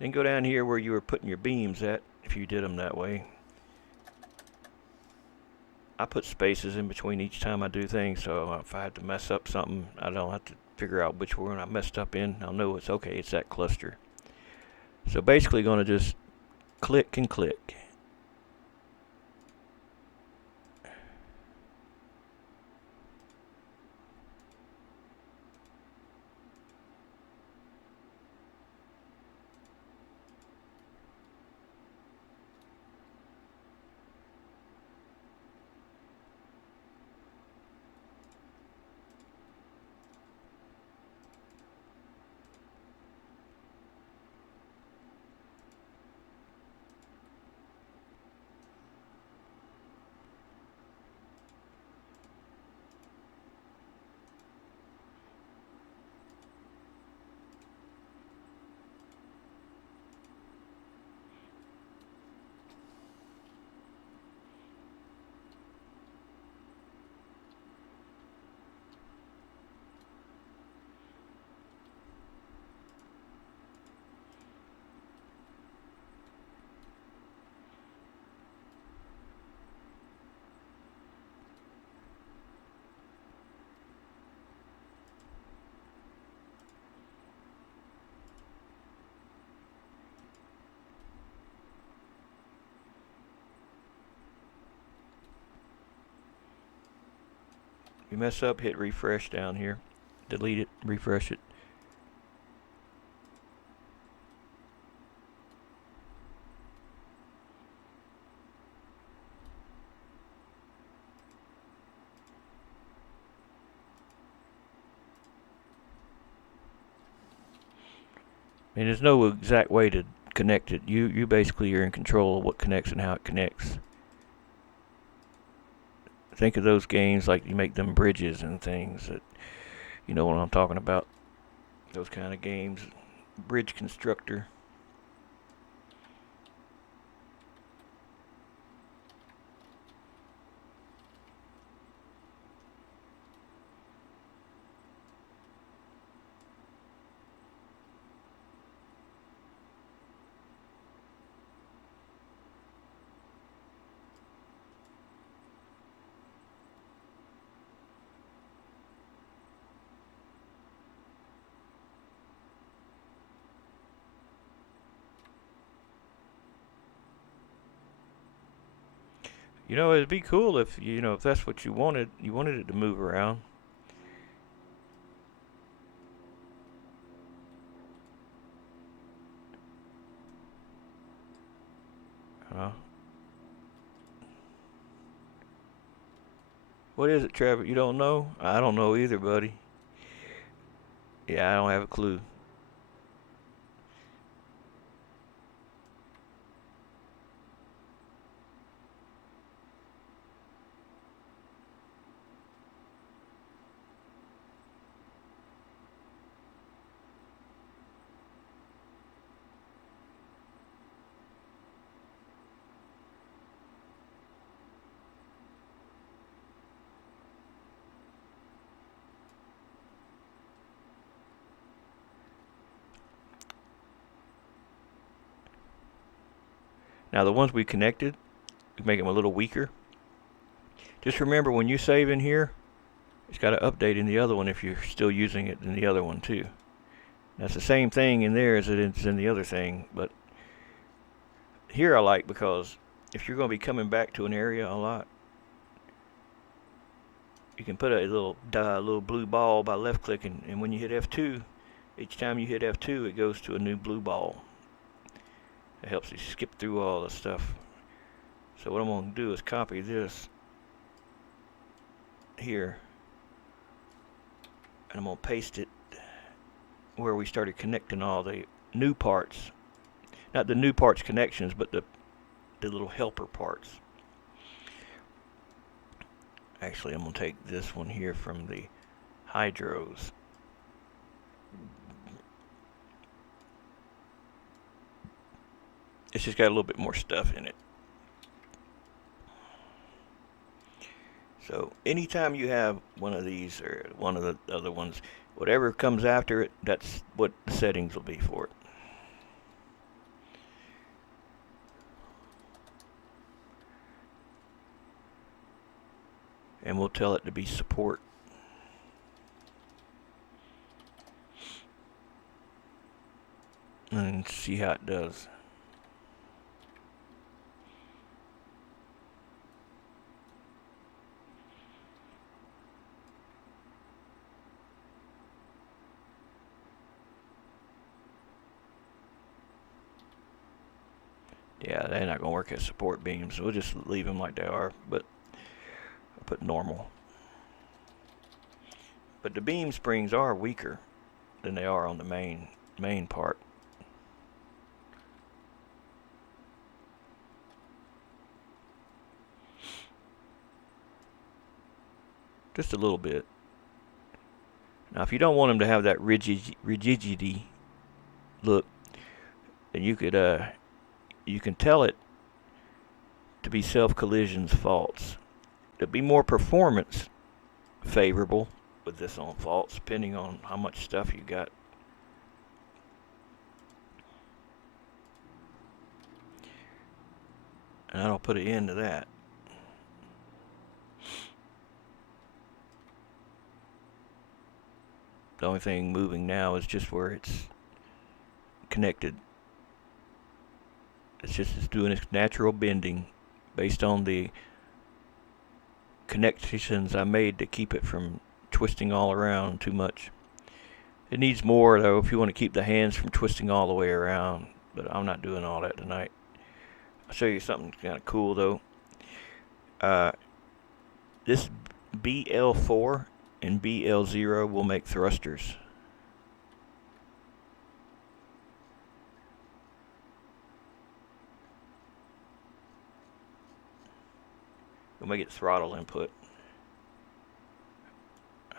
Then go down here where you were putting your beams at, if you did them that way. I put spaces in between each time I do things, so if I have to mess up something, I don't have to figure out which one I messed up in. I'll know it's okay, it's that cluster. So basically going to just click and click. If you mess up, hit refresh down here. Delete it, refresh it. And there's no exact way to connect it. You basically are in control of what connects and how it connects. Think of those games like you make them bridges and things that, you know what I'm talking about. Those kind of games. Bridge constructor. You know, it'd be cool if, you know, if that's what you wanted it to move around. Uh, what is it, Trevor? You don't know? I don't know either, buddy. Yeah, I don't have a clue. Now, the ones we connected, we make them a little weaker. Just remember, when you save in here, it's got to update in the other one if you're still using it in the other one too. That's the same thing in there as it is in the other thing, but here I like because if you're going to be coming back to an area a lot, you can put a little blue ball by left clicking, and when you hit F2, each time you hit F2, it goes to a new blue ball. It helps you skip through all the stuff. So what I'm going to do is copy this here, and I'm going to paste it where we started connecting all the new parts. Not the new parts connections, but the little helper parts. Actually, I'm going to take this one here from the hydros. It's just got a little bit more stuff in it. So anytime you have one of these or one of the other ones, whatever comes after it, that's what the settings will be for it. And we'll tell it to be support. And see how it does. Yeah, they're not going to work as support beams, so we'll just leave them like they are, but I'll put normal. But the beam springs are weaker than they are on the main part. Just a little bit. Now, if you don't want them to have that rigidity look, then you could you can tell it to be self-collisions false. To be more performance favorable with this on false, depending on how much stuff you got. And I'll put an end to that. The only thing moving now is just where it's connected. It's doing its natural bending based on the connections I made to keep it from twisting all around too much. It needs more though if you want to keep the hands from twisting all the way around, but I'm not doing all that tonight. I'll show you something kind of cool though. This BL4 and BL0 will make thrusters. We'll make it throttle input.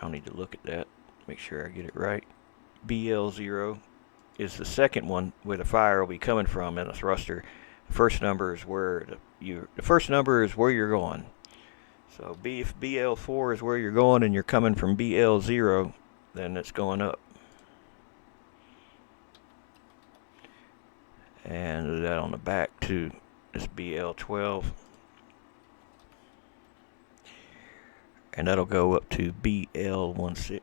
I'll need to look at that, make sure I get it right. BL0 is the second one where the fire will be coming from in a thruster. The first number is where the first number is where you're going. So if BL4 is where you're going and you're coming from BL0, then it's going up. And do that on the back too. It's BL12. And that'll go up to BL16.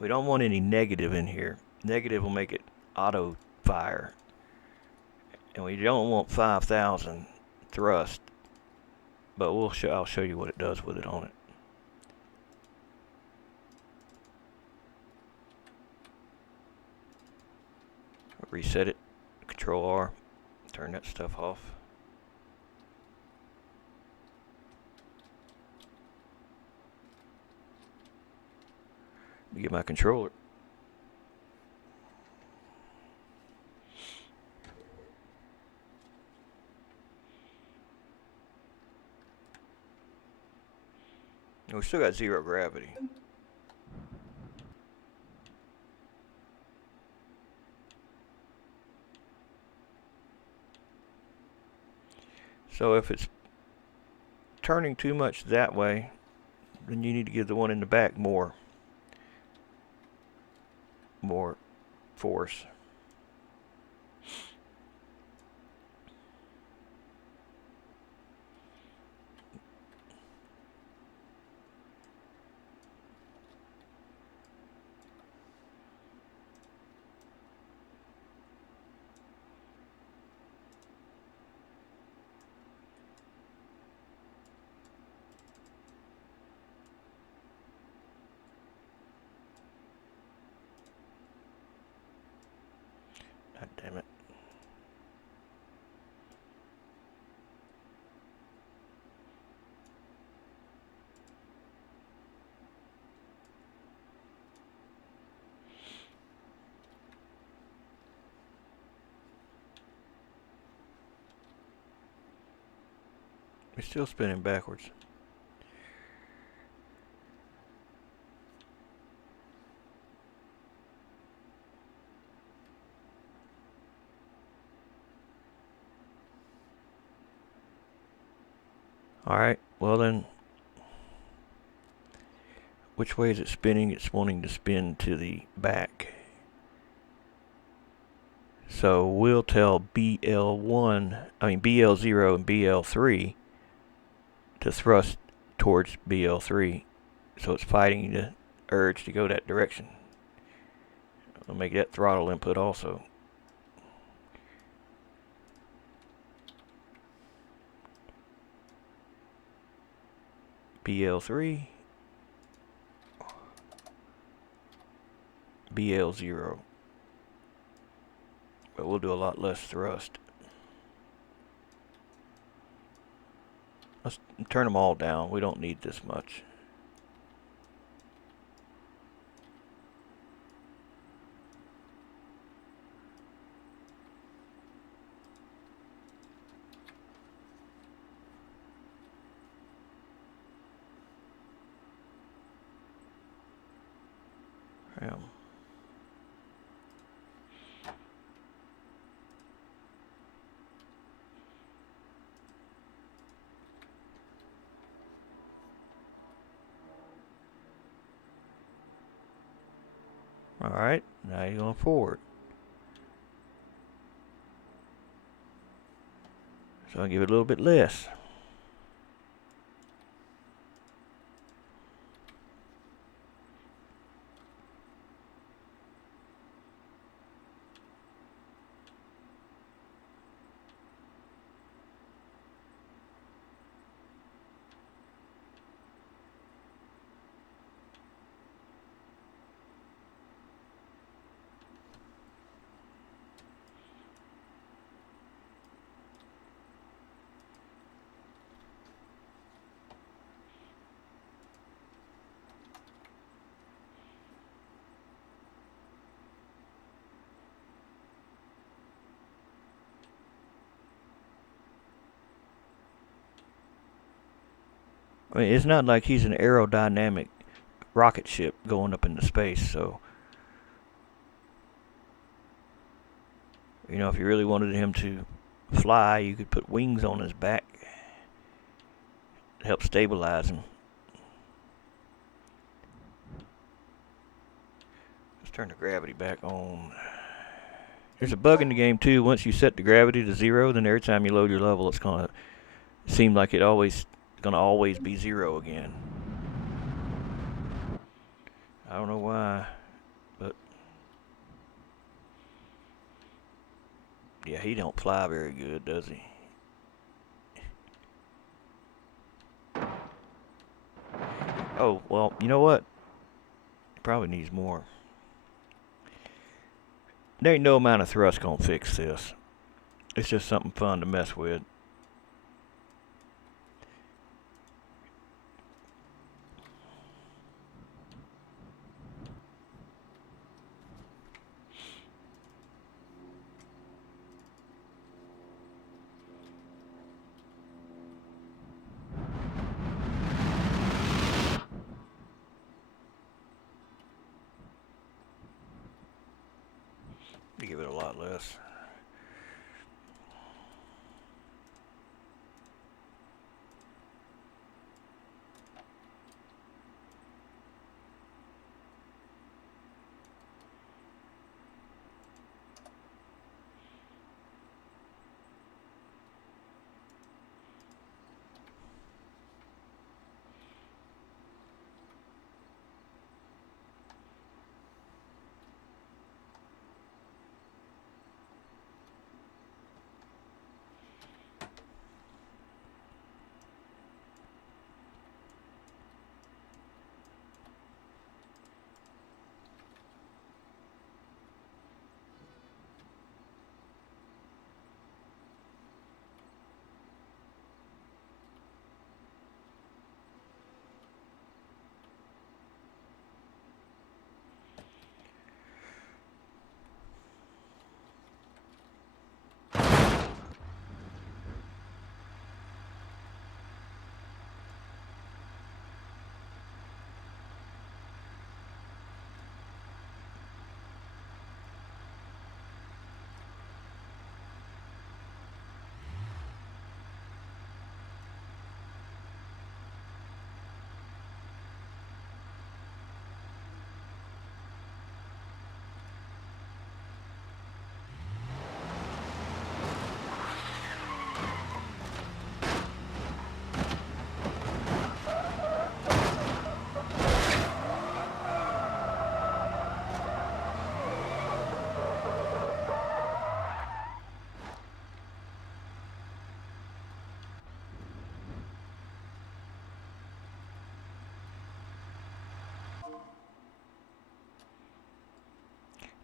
We don't want any negative in here. Negative will make it auto fire. And we don't want 5,000 thrust. But I'll show you what it does with it on it. Reset it. Control R. Turn that stuff off. Let me get my controller. We still got zero gravity. So if it's turning too much that way, then you need to give the one in the back more force. It's still spinning backwards. Alright, well then, which way is it spinning? It's wanting to spin to the back. So we'll tell BL0 and BL3 to thrust towards BL3. So it's fighting the urge to go that direction. We'll make that throttle input also. BL3, BL0. But we'll do a lot less thrust. Let's turn them all down. We don't need this much. Alright, now you're going forward. So I'll give it a little bit less. I mean, it's not like he's an aerodynamic rocket ship going up into space, so you know, if you really wanted him to fly, you could put wings on his back to help stabilize him. Let's turn the gravity back on. There's a bug in the game too. Once you set the gravity to 0, then every time you load your level, it's gonna seem like it's gonna always be 0 again. I don't know why, but yeah, he don't fly very good, does he? Oh, well, you know what? He probably needs more. There ain't no amount of thrust gonna fix this. It's just something fun to mess with. Give it a lot less.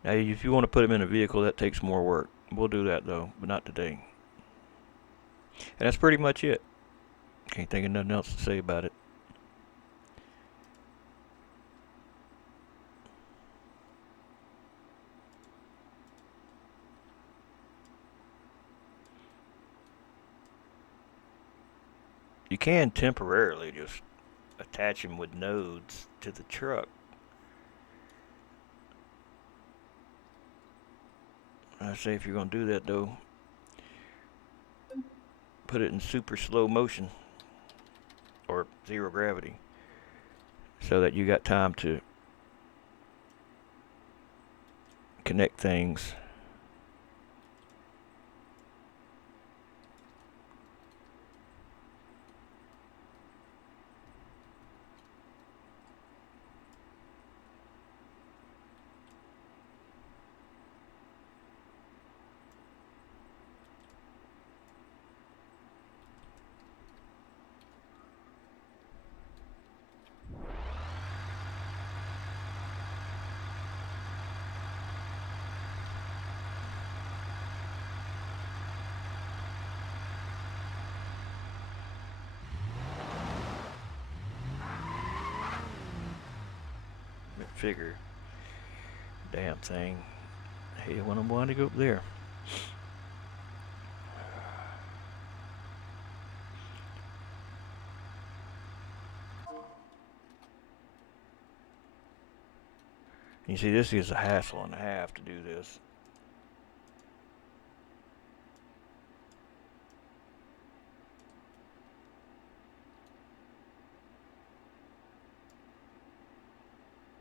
Now, if you want to put them in a vehicle, that takes more work. We'll do that though, but not today. And that's pretty much it. Can't think of nothing else to say about it. You can temporarily just attach them with nodes to the truck. I say if you're going to do that though, put it in super slow motion or zero gravity so that you got time to connect things. Figure, damn thing. Hey, when I'm wanting to go up there. You see, this is a hassle and a half to do this.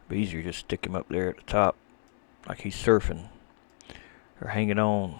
Be easier just stick him up there at the top, like he's surfing or hanging on.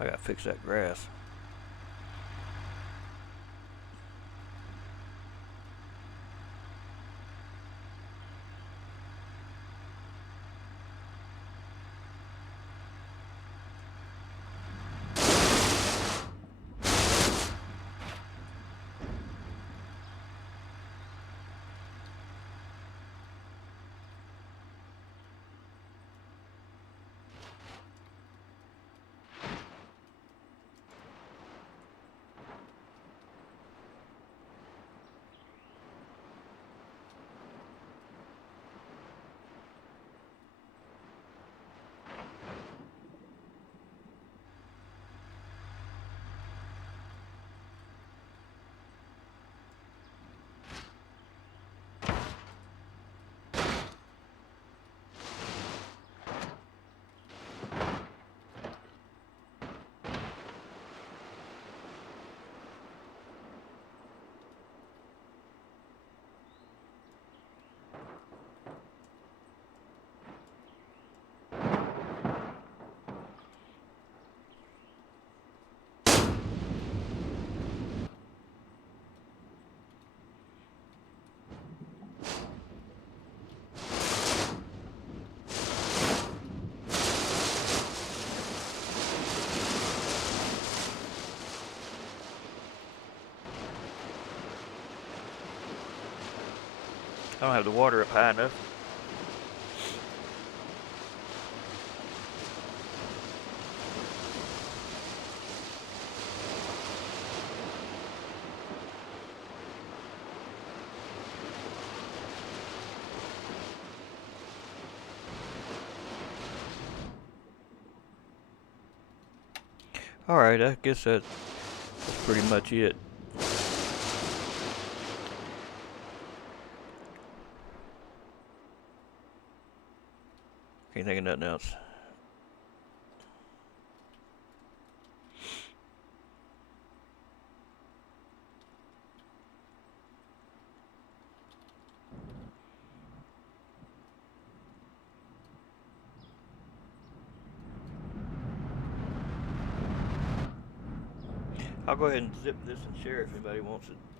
I gotta fix that grass. I don't have the water up high enough. Alright, I guess that's pretty much it. Can't think of nothing else. I'll go ahead and zip this and share it if anybody wants it.